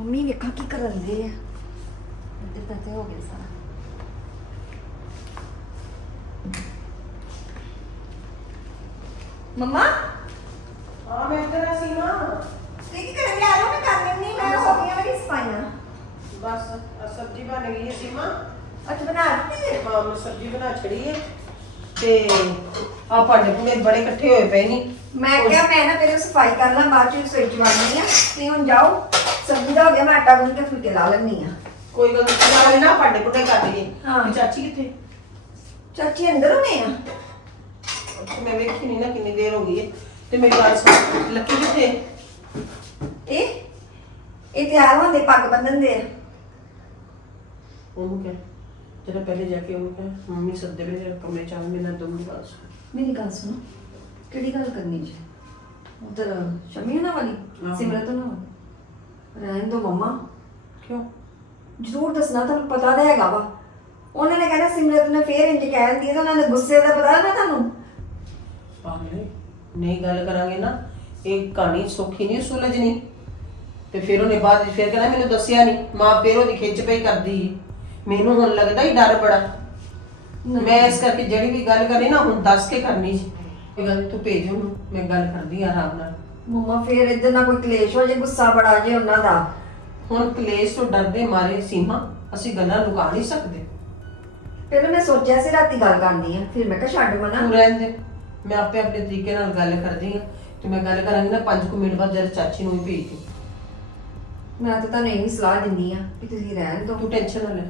Mummy ਵੇਖਾਂ ਕੀ ਕਰਨ ਦੇ ਆ ਇੱਧਰ ਤਾਂ ਤੇ ਹੋ ਗਿਆ ਸਾਰਾ ਮੰਮਾ ਹਾਂ ਮੈਂ ਇੱਧਰ ਆ ਸੀਮਾ ਤੇ ਕੀ ਕਰਨ ਲਿਆ ਲੋ ਮੈਂ ਕਰ ਲੈਣੀ ਮੈਂ ਹੋ ਗਈਆਂ ਮੇਰੀ ਸਫਾਈਆਂ ਬਸ ਆਹ ਸਬਜ਼ੀ ਬਣ ਗਈ ਹੈ ਸੀਮਾ ਅੱਜ ਬਣਾ ਦਿੱਤੀ ਹੈ ਹਾਂ ਮੈਂ ਸਬਜ਼ੀ ਬਣਾ ਛੜੀ ਹੈ ਤੇ ਆ ਭਾਂਡੇ ਭੂੰਡੇ ਬੜੇ ਇਕੱਠੇ ਹੋਏ ਪਏ ਨਹੀਂ ਮੈਂ ਕਿਹਾ ਮੈਂ ਨਾ ਪਹਿਲੇ ਸਫ਼ਾਈ ਕਰ ਲਾਂ ਬਾਅਦ ਚ ਰਸੋਈ ਚ ਵੜਨੀ ਆ ਤੇ ਹੁਣ ਜਾਓ ਸਬਜ਼ੀ ਦਾ ਹੋ ਗਿਆ ਮੈਂ ਆਟਾ ਗੁੰਨ ਕੇ ਫੁਲਕੇ ਲਾ ਲੈਣੀ ਆ ਕੋਈ ਗੱਲ ਨਹੀਂ ਨਾਲੇ ਨਾ ਭਾਂਡੇ ਭੂੰਡੇ ਕੱਟ ਲਈਏ। ਹਾਂ। ਵੀ ਚਾਚੀ ਕਿੱਥੇ? ਚਾਚੀ ਅੰਦਰ ਹੋਣੇ ਆ? ਉੱਥੇ ਮੈਂ ਵੇਖੀ ਨਹੀਂ ਨਾ ਕਿੰਨੀ ਦੇਰ ਹੋ ਗਈ ਹੈ ਤੇ ਮੇਰੀ ਗੱਲ ਸੁਣ ਲੱਕੀ ਕਿੱਥੇ? ਇਹ? ਇਹ ਤਿਆਰ ਹੁੰਦੇ ਪੱਗ ਬੰਨਣ ਦੇ ਆ। ਉਹਨੂੰ ਕਹਿ ਪਹਿਲੇ ਜਾ ਕੇ ਉਹਨੂੰ ਕਹਿ ਮੰਮੀ ਸੱਦੇ ਵੇ ਜਰਾ ਕਮਰੇ ਚ ਆਵੇ ਮੇਰੇ ਨਾਲ ਦੋ ਮਿੰਟ ਬਾਅਦ ਮੇਰੀ ਗੱਲ ਸੁਣੋ ਕਿਹੜੀ ਗੱਲ ਕਰਨੀ ਜੀ? ਉਧਰ ਸ਼ਮੀਨਾ ਵਾਲੀ ਆਹੋ। ਸਿਮਰਤ ਨੂੰ ਰਹਿਣ ਦੋ ਮੰਮਾ। ਕਿਉਂ? ਜ਼ਰੂਰ ਦੱਸਣਾ ਤੁਹਾਨੂੰ ਪਤਾ ਤਾਂ ਹੈਗਾ ਵਾ। ਉਹਨਾਂ ਨੇ ਕਹਿੰਦਾ ਸਿਮਰਤ ਨੇ ਫੇਰ ਇੰਜ ਕਹਿ ਦਿੰਦੀ ਹੈ ਤਾਂ ਉਹਨਾਂ ਨੇ ਗੁੱਸੇ ਦਾ ਪਤਾ ਨਾ ਤੁਹਾਨੂੰ? ਪਾਗਲੇ ਨਹੀਂ ਗੱਲ ਕਰਾਂਗੇ ਨਾ ਇਹ ਕਹਾਣੀ ਸੌਖੀ ਨਹੀਂ ਸੁਲਝਣੀ। ਤੇ ਫਿਰ ਉਹਨੇ ਬਾਅਦ ਵਿੱਚ ਫਿਰ ਕਹਿੰਦਾ ਮੈਨੂੰ ਦੱਸਿਆ ਨਹੀਂ ਮਾਂ ਫਿਰ ਉਹਦੀ ਖਿੱਚ ਪਈ ਕਰਦੀ। ਮੈਨੂੰ ਹੁਣ ਲੱਗਦਾ ਹੀ ਡਰ ਬੜਾ। ਮੈਂ ਇਸ ਕਰਕੇ ਜਿਹੜੀ ਵੀ ਗੱਲ ਕਰਨੀ ਨਾ ਹੁਣ ਦੱਸ ਕੇ ਕਰਨੀ ਸੀ। ਇਹ ਗੱਲ ਤੂੰ ਭੇਜ ਉਹਨੂੰ ਮੈਂ ਗੱਲ ਕਰਦੀ ਆ ਆਰਾਮ ਨਾਲ। ਮੰਮਾ ਫੇਰ ਇੱਧਰ ਨਾ ਕੋਈ ਕਲੇਸ਼ ਹੋ ਜੇ ਗੁੱਸਾ ਬੜਾ ਜੇ ਉਹਨਾਂ ਦਾ। ਹੁਣ ਕਲੇਸ਼ ਤੋਂ ਡਰਦੇ ਮਾਰੇ ਸੀਮਾ ਅਸੀਂ ਗੱਲਾਂ ਲੁਕਾ ਨਹੀਂ ਸਕਦੇ। ਪਹਿਲਾਂ ਮੈਂ ਸੋਚਿਆ ਸੀ ਰਾਤੀ ਗੱਲ ਕਰਨੀ ਆ ਫਿਰ ਮੈਂ ਕਿਹਾ ਛੱਡ ਮਨਾ। ਤੂੰ ਰਹਿਣ ਦੇ ਮੈਂ ਆਪੇ ਆਪਣੇ ਤਰੀਕੇ ਨਾਲ ਗੱਲ ਕਰਦੀ ਆ ਤੇ ਮੈਂ ਗੱਲ ਕਰਾਂਗੀ ਨਾ 5 ਮਿੰਟ ਬਾਅਦ ਜਦ ਚਾਚੀ ਨੂੰ ਭੇਜ ਦੇ। ਮੈਂ ਤਾਂ ਤੁਹਾਨੂੰ ਇਹ ਸਲਾਹ ਦਿੰਨੀ ਆ ਕਿ ਤੁਸੀਂ ਰਹਿਣ ਦਿਓ। ਤੂੰ ਟੈਨਸ਼ਨ ਨਾ ਲੈ।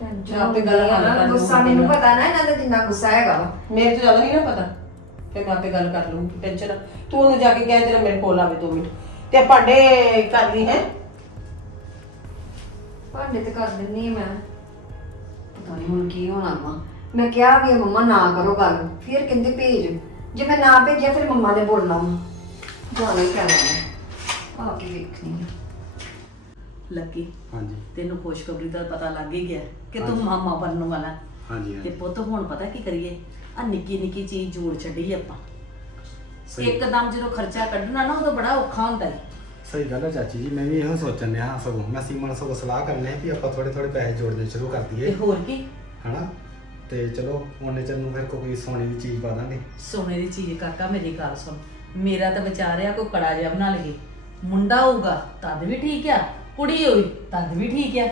ਟੈਨਸ਼ਨ ਆਪੇ ਗੱਲ ਕਰ ਨਾ, ਲੂੰਗੀ ਗੁੱਸਾ ਮੈਨੂੰ। ਪਤਾ ਨਾ ਇਹਨਾਂ ਦਾ ਜਿੰਨਾ ਗੁੱਸਾ ਹੈਗਾ ਮੇਰੇ ਤੋਂ ਜ਼ਿਆਦਾ ਨਹੀਂ ਨਾ ਪਤਾ ਤੇ ਮੈਂ ਆਪੇ ਗੱਲ ਕਰ ਲੂੰਗੀ ਟੈਨਸ਼ਨ ਨਾ। ਤੂੰ ਉਹਨੂੰ ਜਾ ਕੇ ਕਹਿ ਜਰਾ ਮੇਰੇ ਕੋਲ ਆਵੇ 2 ਮਿੰਟ। ਤੇ ਭਾਂਡੇ ਕਰ ਲਈ ਹੈ? ਭਾਂਡੇ ਤੇ ਕਰ ਦਿੰਨੀ ਆ ਮੈਂ। ਪਤਾ ਨਹੀਂ ਹੁਣ ਕੀ ਹੋਣਾ ਵਾ। ਮੈਂ ਕਿਹਾ ਵੀ ਮੰਮਾ ਨਾ ਕਰੋ ਗੱਲ ਫਿਰ ਕਹਿੰਦੇ ਭੇਜ। ਜੇ ਮੈਂ ਨਾ ਭੇਜਿਆ ਫਿਰ ਮੰਮਾ ਨੇ ਬੋਲਣਾ ਵਾ। ਜਾਣਾ ਹੀ ਪੈਣਾ ਵਾ। ਆ ਕੇ ਵੇਖਣੀ ਆ। ਲੱਗੀ ਹਾਂਜੀ। ਤੈਨੂੰ ਖੁਸ਼ਖਬਰੀ ਦਾ ਪਤਾ ਲੱਗ ਹੀ ਗਿਆ ਕਿ ਤੂੰ। ਮਾਮਾ ਬਣਨ ਵਾਲਾ। ਹਾਂਜੀ ਤੇ ਹਾਂਜੀ ਪੁੱਤ ਹੁਣ ਪਤਾ ਕੀ ਕਰੀਏ? ਆ ਨਿੱਕੀ ਨਿੱਕੀ ਚੀਜ਼ ਜੋੜ ਛੱਡੀ ਆਪਾਂ। ਸਹੀ। ਇੱਕਦਮ ਜਦੋਂ ਖਰਚਾ ਕੱਢਣਾ ਨਾ ਉਦੋਂ ਬੜਾ ਔਖਾ ਹੁੰਦਾ ਹੈ ਸਹੀ ਗੱਲ ਹੈ ਚਾਚੀ ਜੀ ਮੈਂ ਵੀ ਇਹੋ ਸੋਚਣ ਡਿਆ ਸਗੋਂ। ਮੈਂ ਸੀਮਾ ਨਾਲ ਸਗੋਂ ਸਲਾਹ ਕਰਨੀ ਹੈ ਕਿ ਆਪਾਂ ਥੋੜੇ ਥੋੜੇ ਪੈਸੇ ਜੋੜਨੇ ਸ਼ੁਰੂ ਕਰ ਤੇ ਦਈਏ ਹੋਰ ਕੀ? ਹਨਾ? ਤੇ ਚਲੋ ਉਹਨੇ ਚਿਰ ਨੂੰ ਫਿਰ ਕੋਈ ਸੋਨੇ ਦੀ ਚੀਜ਼ ਪਾ ਦਾਂਗੇ। ਸੋਨੇ ਦੀ ਚੀਜ਼ ਕਾਕਾ ਮੇਰੀ ਗੱਲ ਸੁਣ। ਮੇਰਾ ਤਾਂ ਵਿਚਾਰ ਆ ਕੋਈ ਕੜਾ ਜਿਹਾ ਬਣਾ ਲਈਏ। ਮੁੰਡਾ ਹੋਊਗਾ ਤਦ ਵੀ ਠੀਕ ਆ। ਕੁੜੀ ਹੋਈ ਤਦ ਵੀ ਠੀਕ ਆ।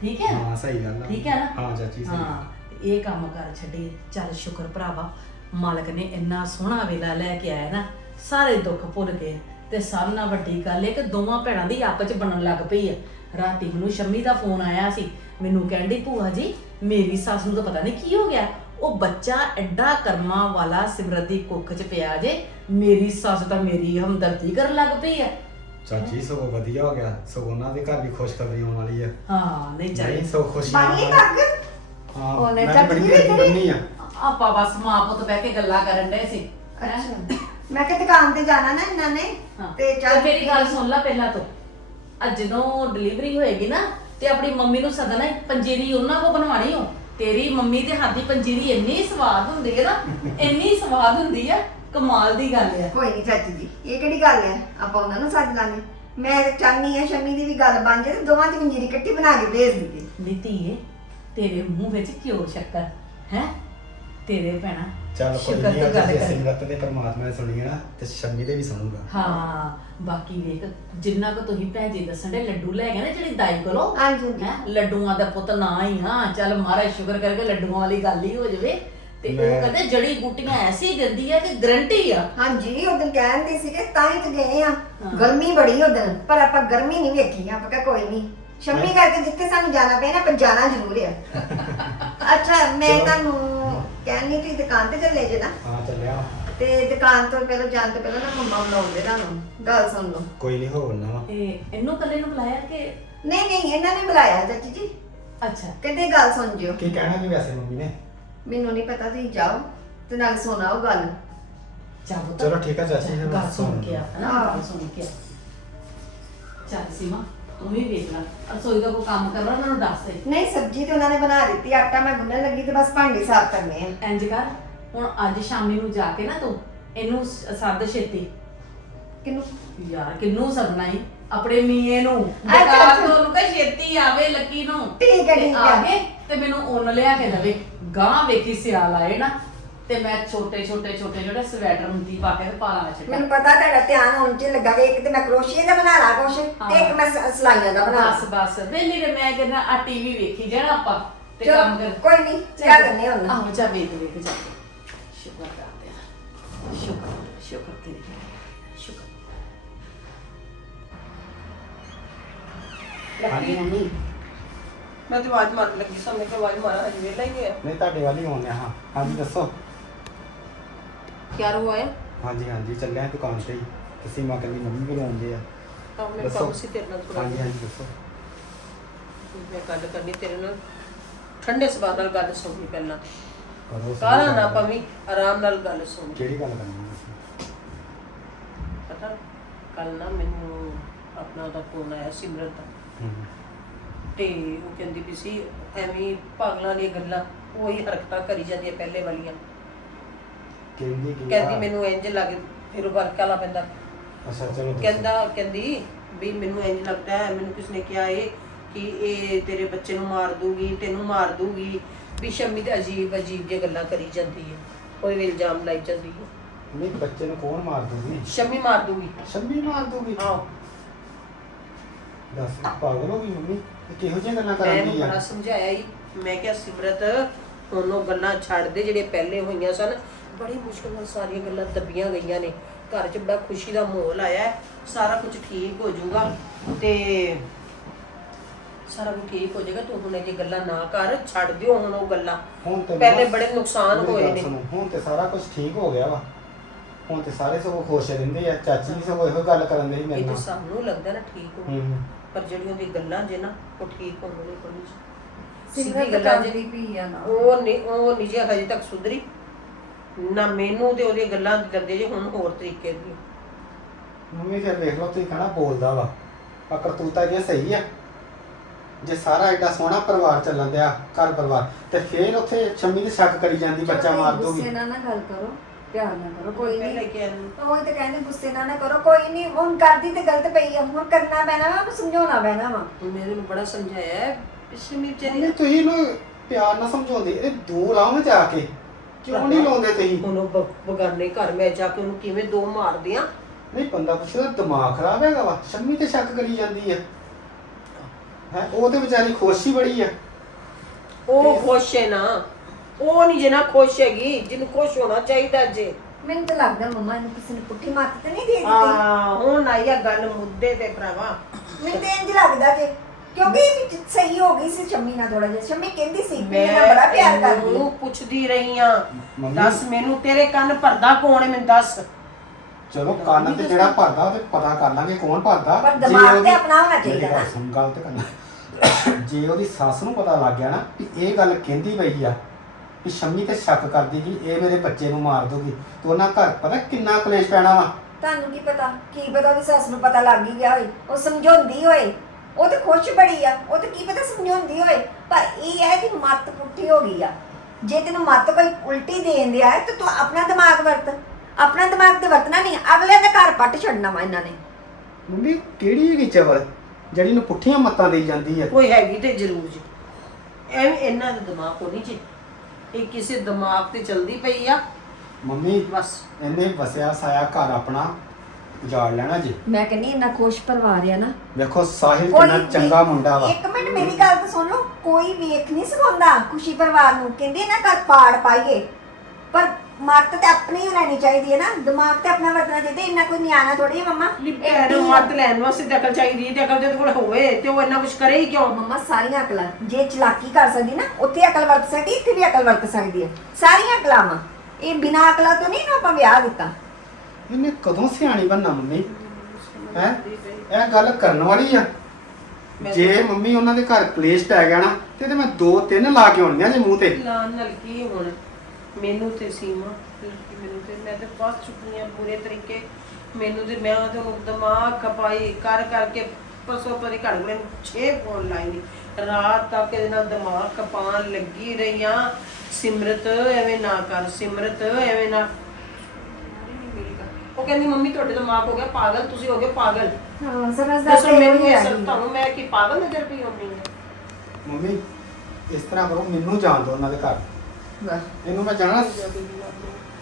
ਠੀਕ ਹੈ ਹਾਂ ਸਹੀ ਗੱਲ ਆ। ਠੀਕ ਹੈ ਨਾ? ਹਾਂ ਚਾਚੀ ਸਹੀ। ਹਾਂ ਇਹ ਕੰਮ ਕਰ ਛੱਡੀ। ਚੱਲ ਸ਼ੁਕਰ ਭਰਾਵਾ। ਮਾਲਕ ਨੇ ਇੰਨਾ ਸੋਹਣਾ ਵੇਲਾ ਲੈ ਕੇ ਆਇਆ ਨਾ ਸਾਰੇ ਦੁੱਖ ਭੁੱਲ ਗਏ। ਤੇ ਸਭ ਨਾਲ ਵੱਡੀ ਗੱਲ ਇਹ ਕਿ ਦੋਵਾਂ ਭੈਣਾਂ ਦੀ ਆਪਸ ਚ ਬਣਨ ਲੱਗ ਪਈ ਆ। ਰਾਤੀ ਮੈਨੂੰ ਸ਼ੰਮੀ ਦਾ ਫੋਨ ਆਇਆ ਸੀ। ਮੈਨੂੰ ਕਹਿੰਦੀ ਭੂਆ ਜੀ ਮੇਰੀ ਸੱਸ ਨੂੰ ਤਾਂ ਪਤਾ ਨਹੀਂ ਕੀ ਹੋ ਗਿਆ। ਉਹ ਬੱਚਾ ਐਡਾ ਕਰਮਾਂ ਵਾਲਾ ਸਿਮਰਤ ਦੀ ਕੁੱਖ ਚ ਪਿਆ ਜੇ ਮੇਰੀ ਸੱਸ ਤਾਂ ਮੇਰੀ ਹਮਦਰਦੀ ਕਰਨ ਲੱਗ ਪਈ ਆ। ਚਾਚੀ ਸਗੋਂ ਵਧੀਆ ਹੋ ਗਿਆ। ਸਗੋਂ ਉਹਨਾਂ ਦੇ ਘਰ ਵੀ ਖੁਸ਼ਖਬਰੀ ਆਉਣ ਵਾਲੀ ਆ। ਹਾਂ ਨਹੀਂ ਚੱਲ। ਨਹੀਂ ਸਗੋਂ ਖੁਸ਼ੀਆਂ ਬਾਗੀ ਨਾਲ- ਪੱਗ ਹਾਂ ਉਹਨੇ ਮੈਂ ਤਾਂ ਬੜੀ ਚਾਚੀ ਜੀ ਬੰਨੀ ਆ। ਆਪਾਂ ਬਸ ਮਾਂ ਪੁੱਤ ਬਹਿ ਕੇ ਗੱਲਾਂ ਕਰਨ ਡਏ ਸੀ। ਹੈਂ? ਅੱਛਾ। ਮੈਂ ਕਿ ਦੁਕਾਨ ਤੇ ਜਾਣਾ ਨਾ ਇਹਨਾਂ ਨੇ ਹਾਂ। ਤੇ ਚੱਲ ਮੇਰੀ ਗੱਲ ਸੁਣ ਲੈ ਪਹਿਲਾਂ ਤੋਂ। ਅੱਜ ਜਦੋਂ ਡਿਲੀਵਰੀ ਹੋਏਗੀ ਨਾ ਤੇ ਆਪਣੀ ਮੰਮੀ ਨੂੰ ਸੱਦਣਾ ਈ, ਪੰਜੀਰੀ ਉਹਨਾਂ ਕੋ ਬਣਵਾਣੀ ਹੋ ਤੇਰੀ ਮੰਮੀ ਦੇ ਹੱਥ ਦੀ ਪੰਜੀਰੀ ਇੰਨੀ ਸਵਾਦ ਹੁੰਦੀ ਹੈ ਨਾ ਇੰਨੀ ਸਵਾਦ ਹੁੰਦੀ ਹੈ ਕਮਾਲ ਦੀ ਗੱਲ ਹੈ। ਕੋਈ ਨਹੀਂ ਚਾਚੀ ਜੀ ਇਹ ਕਿਹੜੀ ਗੱਲ ਹੈ? ਆਪਾਂ ਉਹਨਾਂ ਨੂੰ ਸੱਦ ਲਾਂਗੇ। ਮੈਂ ਚਾਹਨੀ ਆ ਸ਼ਮੀ ਦੀ ਵੀ ਗੱਲ ਬਣ ਜੇ ਤੇ ਦੋਵਾਂ ਦੀ ਪੰਜੀਰੀ ਇਕੱਠੀ ਬਣਾ ਕੇ ਭੇਜ ਦਈਏ। ਨੀਤੀਏ ਤੇਰੇ ਮੂੰਹ ਵਿੱਚ ਕਿਉਂ ਸ਼ੱਕਰ ਹੈ? ਤੇਰੇ ਭੈਣਾ ਚੱਲ ਕੋਈ ਸ਼ੁਕਰ ਨਹੀਂ ਤੋਂ ਗੱਲ ਅੱਜ ਜੇ। ਸਿਮਰਤ ਨੇ ਪਰਮਾਤਮਾ ਨੇ ਸੁਣੀ ਹੈ ਨਾ ਤੇ ਸ਼ੰਮੀ ਦੇ ਵੀ ਸੁਣੂਗਾ। ਹਾਂ ਬਾਕੀ ਵੇਖ ਜਿੰਨਾ ਕੋ ਤੁਸੀਂ ਭੈਣ ਜੀ ਦੱਸਣ ਦੇ ਲੱਡੂ ਲੈ ਗਏ ਨਾ ਜਿਹੜੀ ਦਾਈ ਕੋਲੋਂ ਹਾਂਜੀ ਹਾਂਜੀ। ਹੈਂ ਲੱਡੂਆਂ ਦਾ ਪੁੱਤ ਨਾ ਹੀ ਹਾਂ। ਚੱਲ ਮਹਾਰਾਜ ਸ਼ੁਕਰ ਕਰਕੇ ਲੱਡੂਆਂ ਵਾਲੀ ਗੱਲ ਹੀ ਹੋ ਜਾਵੇ। ਤੇ ਉਹ ਮੈਂ- ਕਹਿੰਦੇ ਜੜੀ ਬੂਟੀਆਂ ਐਸੀ ਦਿੰਦੀ ਆ ਕਿ ਗਰੰਟੀ ਆ। ਹਾਂਜੀ ਉਹ ਦਿਨ ਕਹਿੰਦੇ ਸੀਗੇ ਤਾਂ ਹੀ ਤੇ ਗਏ ਆ। ਗਰਮੀ ਬੜੀ ਉਹ ਦਿਨ ਪਰ ਆਪਾਂ ਗਰਮੀ ਨਹੀਂ ਵੇਖੀ ਆਪਾਂ ਕਿਹਾ ਕੋਈ ਨਹੀਂ ਸ਼ਮੀ ਕਰਕੇ ਜਿੱਥੇ ਸਾਨੂੰ ਜਾਣਾ ਪਿਆ ਨਾ ਆਪਾਂ ਜਾਣਾ ਜ਼ਰੂਰ ਆ। ਅੱਛਾ ਮੈਂ ਚਲੋ। ਤੁਹਾਨੂੰ ਕਹਿੰਨੀ ਤੁਸੀਂ ਦੁਕਾਨ ਤੇ ਚੱਲੇ ਜੇ ਨਾ? ਹਾਂ ਚੱਲਿਆ ਤੇ ਦੁਕਾਨ ਤੋਂ ਪਹਿਲਾਂ ਜਾਣ ਤੋਂ ਪਹਿਲਾਂ ਨਾ ਮੰਮਾ ਬੁਲਾਉਂਦੇ ਤੁਹਾਨੂੰ ਗੱਲ ਸੁਣ ਲਓ। ਕੋਈ ਨਹੀਂ ਹੋਣਾ ਵਾ ਤੇ ਇਹਨੂੰ ਕੱਲੇ ਨੂੰ ਬੁਲਾਇਆ ਕਿ ਨਹੀਂ ਨਹੀਂ ਇਹਨਾਂ ਨੇ ਬੁਲਾਇਆ ਚਾਚੀ ਜੀ। ਅੱਛਾ। ਕਹਿੰਦੇ ਗੱਲ ਸੁਣ ਜਿਓ। ਕੀ ਕਹਿਣਾ ਕੀ ਵੈਸੇ ਮੰਮੀ ਨੇ? ਮੈਨੂੰ ਨਹੀਂ ਪਤਾ ਤੁਸੀਂ ਜਾਓ ਤੇ ਨਾਲ ਸੁਣਾਓ ਗੱਲ। ਚਾਹੋ ਚਲੋ ਠੀਕ ਆ ਚਾਚੀ, ਗੱਲ ਮੈਂ ਸੁਣ ਕੇ ਆ ਨਾ। ਗੱਲ ਸੁਣ ਕੇ ਆ। ਚੱਲ ਸੀਮਾ ਤੂੰ ਵੀ ਵੇਖ ਲੈ। ਰਸੋਈ ਦਾ ਕੋਈ ਕੰਮ ਕਰਨਾ ਉਹਨਾਂ ਨੂੰ ਦੱਸ ਦੇ। ਨਹੀਂ ਸਬਜ਼ੀ ਤੇ ਉਹਨਾਂ ਨੇ ਬਣਾ ਦਿੱਤੀ ਆਟਾ ਮੈਂ ਗੁੰਨਣ ਲੱਗੀ ਤੇ ਬਸ ਭਾਂਡੇ ਸਾਫ਼ ਕਰਨੇ ਆ। ਇੰਜ ਕਰ ਹੁਣ ਅੱਜ ਸ਼ਾਮੀ ਨੂੰ ਜਾ ਕੇ ਨਾ ਤੂੰ ਇਹਨੂੰ ਸ- ਸੱਦ ਛੇਤੀ। ਕਿਨੂੰ? ਯਾਰ ਕਿੰਨੂੰ ਸਦਨਾ ਹੀ ਆਪਣੇ ਮੀਏ ਨੂੰ। ਅੱਛਾ, ਦੁਕਾਨ ਅੱਛਾ। ਤੋਂ ਕਹੇ ਛੇਤੀ ਆਵੇ ਲੱਕੀ ਨੂੰ। ਠੀਕ ਹੈ, ਤੇ ਠੀਕ ਹੈ। ਆਵੇ ਤੇ ਮੈਨੂੰ ਉਹਨ ਲਿਆ ਕੇ ਦੇਵੇ। ਗਾਂ ਵੇਖੀ ਸਿਆਲ ਆਏ ਨਾ। ਤੇ ਮੈਂ ਛੋਟੇ ਛੋਟੇ ਛੋਟੇ ਜਿਹੜੇ ਸਵੈਟਰ ਹੁੰਦੀ ਪਾ ਕੇ ਤੇ ਪਾ ਲਾ ਛੱਡਾਂ ਮੈਨੂੰ ਪਤਾ ਤੁਹਾਡਾ ਧਿਆਨ ਹੁਣ ਚ ਲੱਗਾ ਕਿ ਇੱਕ ਤੇ ਮੈਂ ਕਰੋਸ਼ੀਏ ਦਾ ਬਣਾ ਲਾ ਕੁਛ ਤੇ ਇੱਕ ਮੈਂ ਸ- ਸਲਾਈਆਂ ਦਾ ਬਣਾ ਬਸ ਬਸ। ਵੇਲੀ ਤੇ ਮੈਂ ਕਹਿੰਦਾ ਆ ਟੀਵੀ ਵੇਖੀ ਜਾਣਾ ਆਪਾਂ ਤੇ ਚਲੋ, ਕੰਮ ਕਰ। ਕੋਈ ਨਹੀਂ ਚਾਹ ਦਿੰਦੇ ਹੁਣ। ਆਹੋ ਜਾ ਵੇਖ ਵੇਖ ਜਾ ਕੇ। ਸ਼ੁਕਰ ਕਰਦੇ ਆ ਸ਼ੁਕਰ ਸ਼ੁਕਰ ਤੇਰੇ ਸ਼ੁਕਰ। ਹਾਂਜੀ ਮੰਮੀ। ਮੈਂ ਤੇ ਆਵਾਜ਼ ਮਾਰਨ ਲੱਗੀ ਸਾਂ ਮੈਂ ਕਿਹਾ ਆਵਾਜ਼ ਮਾਰਾਂ ਅਜੇ ਵੇਲਾ ਹੀ ਹੈ ਨਹੀਂ ਤੁਹਾਡੇ ਵਾਲੀ ਹੋਣੇ ਹਾਂ। ਹਾਂਜੀ ਦੱਸੋ। ਕਿਆ ਹੁਆ ਹੈ ਹਾਂਜੀ ਹਾਂਜੀ ਚੱਲਿਆ ਦੁਕਾਨ ਤੇ ਹੀ। ਤੇ ਸੀਮਾ ਕਹਿੰਦੀ ਮੰਮੀ ਕੋਲ ਆਉਂਦੇ ਆ। ਤਾਂ ਮੇਰੇ ਦੱਸੋ। ਕੰਮ ਸੀ ਤੇਰੇ ਨਾਲ ਥੋੜਾ ਹਾਂਜੀ ਹਾਂਜੀ ਦੱਸੋ। ਮੈਂ ਗੱਲ ਕਰਨੀ ਤੇਰੇ ਨਾਲ। ਠੰਡੇ ਸੁਭਾਅ ਨਾਲ ਗੱਲ ਸੁਣਨੀ ਪਹਿਲਾਂ। ਕਰੋ ਕਾਹਲਾ ਨਾ ਪਵੀ ਆਰਾਮ ਨਾਲ ਗੱਲ ਸੁਣ। ਕਿਹੜੀ ਗੱਲ ਕਰਨੀ ਹੈ ਤੁਸੀਂ? ਪਤਾ ਕੱਲ ਨਾ ਮੈਨੂੰ ਆਪਣਾ ਦਾ ਫੋਨ ਆਇਆ ਸਿਮਰਤ ਦਾ। ਹੂੰ। ਤੇ ਉਹ ਕਹਿੰਦੀ ਵੀ ਸੀ ਐਵੇਂ ਹੀ ਪਾਗਲਾਂ ਦੀਆਂ ਗੱਲਾਂ ਉਹੀ ਹਰਕਤਾਂ ਕਰੀ ਜਾਂਦੀਆਂ ਪਹਿਲੇ ਵਾਲੀਆਂ। ਕਹਿੰਦੀ ਕੀ ਕਹਿੰਦੀ? ਮੈਨੂੰ ਇੰਜ ਲੱਗ ਫਿਰ ਉਹ ਵਰਕਾਲਾ ਪੈਂਦਾ? ਅੱਛਾ ਚਲੋ ਦੱਸੋ। ਕਹਿੰਦਾ ਕਹਿੰਦੀ ਵੀ ਮੈਨੂੰ ਇੰਜ ਲੱਗਦਾ ਹੈ ਮੈਨੂੰ ਕਿਸਨੇ ਕਿਹਾ ਏ ਕਿ ਇਹ ਤੇਰੇ ਬੱਚੇ ਨੂੰ ਮਾਰ ਦੂਗੀ ਤੈਨੂੰ ਮਾਰ ਦੂਗੀ ਵੀ ਸ਼ਮੀ ਤੇ ਅਜੀਬ ਅਜੀਬ ਜਿਹੀ ਗੱਲਾਂ ਕਰੀ ਜਾਂਦੀ ਹੈ ਕੋਈ ਵੀ ਇਲਜ਼ਾਮ ਲਾਈ ਜਾਂਦੀ ਹੈ ਨਹੀਂ ਬੱਚੇ ਨੂੰ ਕੌਣ ਮਾਰ ਦੂਗੀ ਸ਼ਮੀ ਮਾਰ ਦੂਗੀ ਸ਼ੰਮੀ ਮਾਰ ਦੂਗੀ ਆਹੋ। ਦੱਸ ਪਾਗਲ ਹੋ ਗਈ ਮੰਮੀ। ਇਹ ਕਿਹੋ ਜਿਹੀਆਂ ਗੱਲਾਂ ਮੈਂ ਕਰਦੀ ਉਹਨੂੰ ਆ? ਬੜਾ ਸਮਝਾਇਆ ਹੀ ਮੈਂ ਕਿਹਾ ਸਿਮਰਤ ਹੁਣ ਉਹ ਗੱਲਾਂ ਛੱਡ ਦੇ ਜਿਹੜੀਆਂ ਪਹਿਲੇ ਹੋਈਆਂ ਸਨ। ਬੜੀ ਮੁਸ਼ਕਲ ਨਾਲ ਸਾਰੀਆਂ ਗੱਲਾਂ ਦੱਬੀਆਂ ਗਈਆਂ ਨੇ। ਘਰ 'ਚ ਬੜਾ ਖੁਸ਼ੀ ਦਾ ਮਾਹੌਲ ਆਇਆ ਹੈ, ਸਾਰਾ ਕੁਝ ਠੀਕ ਹੋ ਜਾਊਗਾ ਤੇ ਸਾਰਾ ਕੁਝ ਠੀਕ ਹੋ ਜਾਏਗਾ। ਤੂੰ ਹੁਣ ਇਹ ਗੱਲਾਂ ਨਾ ਕਰ ਛੱਡ ਦਿਓ ਹੁਣ ਉਹ ਗੱਲਾਂ। ਹੁਣ ਤੇ ਪਹਿਲੇ ਬਸ ਬੜੇ ਨੁਕਸਾਨ ਮੇਰੀ ਹੋਏ ਗੱਲ ਨੇ। ਸੁਣੋ, ਹੁਣ ਤੇ ਸਾਰਾ ਕੁਝ ਠੀਕ ਹੋ ਗਿਆ ਵਾ। ਹੁਣ ਤੇ ਸਾਰੇ ਸਗੋਂ ਖੁਸ਼ ਰਹਿੰਦੇ ਆ। ਚਾਚੀ ਵੀ ਸਗੋਂ ਇਹੋ ਗੱਲ ਕਰਨ ਦੇ ਸੀ ਮੇਰੇ ਇਹ ਤਾਂ ਨਾਲ। ਸਾਨੂੰ ਲੱਗਦਾ ਨਾ ਠੀਕ ਹੋ ਹੂੰ। ਪਰ ਜਿਹੜੀਆਂ ਦੀ ਗੱਲਾਂ ਜੇ ਨਾ ਉਹ ਠੀਕ ਹੋਣ ਵਾਲੀ ਕੋਈ ਨਹੀਂ। ਸਿੱਧੀ ਗੱਲਾਂ ਜੇ ਆ ਨਾ। ਉਹ ਨਹੀਂ ਉਹ ਨਿਜੇ ਹਜੇ ਤੱਕ ਸੁਧਰੀ। ਨਾ ਮੈਨੂੰ ਤੇ ਉਹਦੀਆਂ ਗੱਲਾਂ ਕਰਦੇ ਜੇ ਹੁਣ ਹੋਰ ਤਰੀਕੇ ਦੀ। ਮੰਮੀ ਫਿਰ ਵੇਖ ਲਓ ਤੁਸੀਂ ਕਹਣਾ ਬੋਲਦਾ ਵਾ। ਆ ਕਰਤੂਤਾ ਜੇ ਸਹੀ ਆ। ਜੇ ਸਾਰਾ ਐਡਾ ਸੋਹਣਾ ਪਰਿਵਾਰ ਚੱਲਣ ਦਿਆ ਘਰ ਪਰਿਵਾਰ ਤੇ ਫੇਰ ਉੱਥੇ ਸ਼ੰਮੀ ਦੀ ਸ਼ੱਕ ਕਰੀ ਜਾਂਦੀ ਬੱਚਾ ਚਲੋ, ਮਾਰ ਗੁੱਸੇ ਦੂਗੀ ਨਾਲ ਨਾ ਗੱਲ ਕਰੋ ਪਿਆਰ ਨਾਲ ਕਰੋ ਕੋਈ ਪਹਿਲਾਂ ਨਹੀਂ। ਕਿ ਇਹਨੂੰ ਉਹ ਤੇ ਕਹਿੰਦੇ ਗੁੱਸੇ ਨਾਲ ਨਾ ਕਰੋ ਕੋਈ ਨਹੀਂ ਹੁਣ ਕਰਦੀ ਤੇ ਗਲਤ ਪਈ ਆ ਹੁਣ ਕਰਨਾ ਪੈਣਾ ਵਾ ਉਹਨੂੰ ਸਮਝਾਉਣਾ ਪੈਣਾ ਵਾ। ਮੇਰੇ ਨੂੰ ਬੜਾ ਸਮਝਾਇਆ ਹੈ ਪਿਛਲੀ ਵਿਚਾਰੀ ਨਹੀਂ ਤੁਸੀਂ ਇਹਨੂੰ ਪਿਆਰ ਨਾਲ ਸਮਝਾਉਂਦੇ ਇਹ ਦੂਰ ਨਾ ਜਾ ਕੇ। ਕਿਉਂ ਨਹੀਂ ਲਾਉਂਦੇ ਤੁਸੀਂ? ਹੁਣ ਉਹ ਬ- ਬਗਾਨੇ ਘਰ ਮੈਂ ਜਾ ਕੇ ਉਹਨੂੰ ਕਿਵੇਂ ਦੋ ਮਾਰਦੇ ਆ? ਨਹੀਂ ਬੰਦਾ ਪੁੱਛਦਾ ਦਿਮਾਗ ਖਰਾਬ ਹੈਗਾ ਵਾ ਸ਼ੰਮੀ ਤੇ ਸ਼ੱਕ ਕਰੀ ਜਾਂਦੀ ਹੈ ਹੈ ਉਹ ਤੇ ਵਿਚਾਰੀ ਖੁਸ਼ ਹੀ ਬੜੀ ਆ। ਉਹ ਖੁਸ਼ ਹੈ ਨਾ। ਉਹ ਨਹੀਂ ਜਨਾ ਖੁਸ਼ ਹੈਗੀ ਜਿਹਨੂੰ ਖੁਸ਼ ਹੋਣਾ ਚਾਹੀਦਾ ਜੇ। ਮੈਨੂੰ ਤਾਂ ਲੱਗਦਾ ਮੰਮਾ ਨੂੰ ਕਿਸੇ ਨੇ ਪੁੱਠੀ ਮੱਤ ਤੇ ਨਹੀਂ ਦੇ ਦਿੱਤੀ। ਹਾਂ ਹੁਣ ਆਈ ਆ ਗੱਲ ਮੁੱਦੇ ਤੇ ਭਰਾਵਾ। ਮੈਨੂੰ ਤਾਂ ਇੰਜ ਲੱਗਦਾ ਜੇ ਕਿਉਂਕਿ ਸਹੀ ਹੋ ਗਈ ਸੀ ਸ਼ੰਮੀ ਨਾਲ ਥੋੜਾ ਜਿਹਾ। ਸ਼ੰਮੀ ਕਹਿੰਦੀ ਸੀ ਕਿ ਮੈਂ ਬੜਾ ਪਿਆਰ ਕਰਦੀ ਇਹਨੂੰ ਹਾਂ। ਪੁੱਛਦੀ ਰਹੀ ਆ ਮੰਮੀ- ਦੱਸ ਮੈਨੂੰ ਤੇਰੇ ਕੰਨ ਭਰਦਾ ਕੌਣ ਹੈ ਮੈਨੂੰ ਦੱਸ। ਚਲੋ ਕੰਨ ਤੇ ਜਿਹੜਾ ਭਰਦਾ ਉਹ ਤੇ ਪਤਾ ਕਰ ਲਾਂਗੇ ਕੌਣ ਭਰਦਾ। ਪਰ ਜੇ ਦਿਮਾਗ ਤੇ ਉਹਦੀ- ਆਪਣਾ ਹੋਣਾ ਚਾਹੀਦਾ ਗੱਲ ਨਾ। ਸੁਣ ਗੱਲ ਤੇ ਕਰਨਾ ਜੇ ਉਹਦੀ ਸੱਸ ਨੂੰ ਪਤਾ ਲੱਗ ਗਿਆ ਨਾ ਕਿ ਇਹ ਗੱਲ ਕਹਿੰਦੀ ਪਈ ਆ ਕਿ ਸ਼ੰਮੀ ਤੇ ਸ਼ੱਕ ਕਰਦੀ ਕਿ ਇਹ ਮੇਰੇ ਬੱਚੇ ਨੂੰ ਮਾਰ ਦੂਗੀ ਤੇ ਉਹਨਾਂ ਘਰ ਪਤਾ ਕਿੰਨਾ ਕਲੇਸ਼ ਪੈਣਾ ਵਾ? ਤੁਹਾਨੂੰ ਕੀ ਪਤਾ? ਕੀ ਪਤਾ ਉਹਦੀ ਸੱਸ ਨੂੰ ਪਤਾ ਲੱਗ ਹੀ ਗਿਆ ਹੋਏ? ਉਹ ਸਮਝਾਉਂਦੀ ਹੋਏ? ਉਹ ਤੇ ਖੁਸ਼ ਬੜੀ ਆ ਉਹ ਤੇ ਕੀ ਪਤਾ ਸਮਝਾਉਂਦੀ ਹੋਏ ਪਰ ਇਹ ਹੈ ਕਿ ਮੱਤ ਪੁੱਠੀ ਹੋ ਗਈ ਆ। ਜੇ ਤੈਨੂੰ ਮੱਤ ਕੋਈ ਉਲਟੀ ਦੇਣ ਦਿਆ ਹੈ ਤਾਂ ਤੂੰ ਆਪਣਾ ਦਿਮਾਗ ਵਰਤ। ਆਪਣਾ ਦਿਮਾਗ ਤੇ ਵਰਤਣਾ ਨਹੀਂ ਅਗਲੇ ਦਾ ਘਰ ਪੱਟ ਛੱਡਣਾ ਵਾ ਇਹਨਾਂ ਨੇ। ਮੰਮੀ ਕਿਹੜੀ ਹੈਗੀ ਚਵਲ ਜਿਹੜੀ ਨੂੰ ਪੁੱਠੀਆਂ ਮੱਤਾਂ ਦੇਈ ਜਾਂਦੀ ਆ ਕੋਈ ਹੈਗੀ ਤੇ ਜ਼ਰੂਰ ਜੀ। ਐਵੇਂ ਇਹਨਾਂ ਦਾ ਦਿਮਾਗ ਹੋਣੀ ਜੀ। ਇਹ ਕਿਸੇ ਦਿਮਾਗ ਤੇ ਚਲਦੀ ਪਈ ਆ। ਮੰਮੀ ਬਸ। ਇਹਨੇ ਵਸਿਆ ਸਾਇਆ ਘਰ ਆਪਣਾ ਉਜਾੜ ਲੈਣਾ ਜੀ। ਮੈਂ ਕਹਿੰਨੀ ਇੰਨਾ ਖੁਸ਼ ਪਰਿਵਾਰ ਆ ਨਾ। ਵੇਖੋ ਸਾਹਿਲ ਕੋਈ ਕਿੰਨਾ ਚੰਗਾ ਮੁੰਡਾ ਵਾ। ਇੱਕ ਮਿੰਟ ਮੇਰੀ ਗੱਲ ਤਾਂ ਸੁਣ ਲਓ। ਕੋਈ ਵੇਖ ਨਹੀਂ ਸਿਖਾਉਂਦਾ ਖੁਸ਼ੀ ਪਰਿਵਾਰ ਨੂੰ। ਕਹਿੰਦੇ ਨਾ ਘਰ ਪਾੜ ਪਾਈਏ। ਪਰ ਮੱਤ ਤੇ ਆਪਣੀ ਹੋਣੀ ਚਾਹੀਦੀ ਹੈ ਨਾ। ਦਿਮਾਗ ਤੇ ਆਪਣਾ ਵਰਤਣਾ ਚਾਹੀਦਾ। ਇੰਨਾ ਕੋਈ ਨਿਆਣਾ ਥੋੜੀ ਹੈ ਮੰਮਾ। ਐਨੂੰ ਮੱਤ ਲੈਣ ਵਾਸਤੇ ਅਕਲ ਚਾਹੀਦੀ ਹੈ ਤੇ ਅਕਲ ਜਿਹਦੇ ਕੋਲ ਹੋਵੇ ਤੇ ਉਹ ਇੰਨਾ ਕੁਝ ਕਰੇ ਹੀ ਕਿਉਂ? ਮੰਮਾ ਸਾਰੀਆਂ ਅਕਲਾਂ। ਜੇ ਚਲਾਕੀ ਕਰ ਸਕਦੀ ਨਾ ਉੱਥੇ ਅਕਲ ਵਰਤ ਸਕਦੀ ਇੱਥੇ ਵੀ ਅਕਲ ਵਰਤ ਸਕਦੀ ਹੈ ਸਾਰੀਆਂ ਅਕਲਾਂ ਵਾ ਇਹ ਬਿਨਾਂ ਅਕਲਾਂ ਤੋਂ ਨਹੀਂ ਇਹਨੂੰ ਆਪਾਂ ਵਿਆਹ ਦਿੱਤਾ। ਇਹਨੇ ਕਦੋਂ ਸਿਆਣੀ ਬਣਨਾ ਮੰਮੀ? ਹੈ? ਇਹ ਗੱਲ ਕਰਨ ਵਾਲੀ ਆ। ਜੇ ਮੰਮੀ ਉਹਨਾਂ ਦੇ ਘਰ ਕਲੇਸ਼ ਪੈ ਗਿਆ ਨਾ ਤੇ ਤੇ ਮੈਂ ਦੋ ਤਿੰਨ ਲਾ ਕੇ ਆਉਣੀਆਂ ਜੇ ਮੂੰਹ ਤੇ। ਲਾਂ ਨਾਲ ਕੀ ਹੁਣ। ਮੈਨੂੰ ਤੇ ਸੀਮਾ ਲੜਕੀ ਮੈਨੂੰ ਤੇ। ਮੈਂ ਤੇ ਫਸ ਚੁੱਕੀ ਹਾਂ ਪੂਰੇ ਤਰੀਕੇ। ਮੈਨੂੰ ਤੇ ਮੈਂ ਤੇ ਉਹਨੂੰ ਦਿਮਾਗ ਖਪਾਈ ਕਰ ਕਰਕੇ ਪਸੋ ਪਰੀ ਘੜ ਗਲੇ ਨੂੰ ਛੇ ਫੋਨ ਲਾਈ ਨਹੀਂ ਰਾਤ ਤੱਕ ਇਹਦੇ ਨਾਲ ਦਿਮਾਗ ਖਪਾਣ ਲੱਗੀ ਰਹੀ ਆ ਸਿਮਰਤ ਐਵੇਂ ਨਾ ਕਰ ਸਿਮਰਤ ਐਵੇਂ ਨਾ ਉਹ ਕਹਿੰਦੀ ਮੰਮੀ ਤੁਹਾਡੇ ਦਿਮਾਗ ਹੋ ਗਿਆ ਪਾਗਲ ਤੁਸੀਂ ਹੋ ਗਏ ਪਾਗਲ। ਹਾਂ ਸਮਝਦਾ ਦੱਸੋ ਮੈਨੂੰ ਇਹ ਸਭ ਤੁਹਾਨੂੰ ਮੈਂ ਕੀ ਪਾਗਲ ਨਜ਼ਰ ਪਈ ਹੁੰਦੀ ਹਾਂ ਮੰਮੀ ਇਸ ਤਰ੍ਹਾਂ ਕਰੋ ਮੈਨੂੰ ਜਾਣ ਦਿਓ ਉਹਨਾਂ ਦੇ ਘਰ। ਇਹਨੂੰ ਮੈਂ ਜਾਣਾ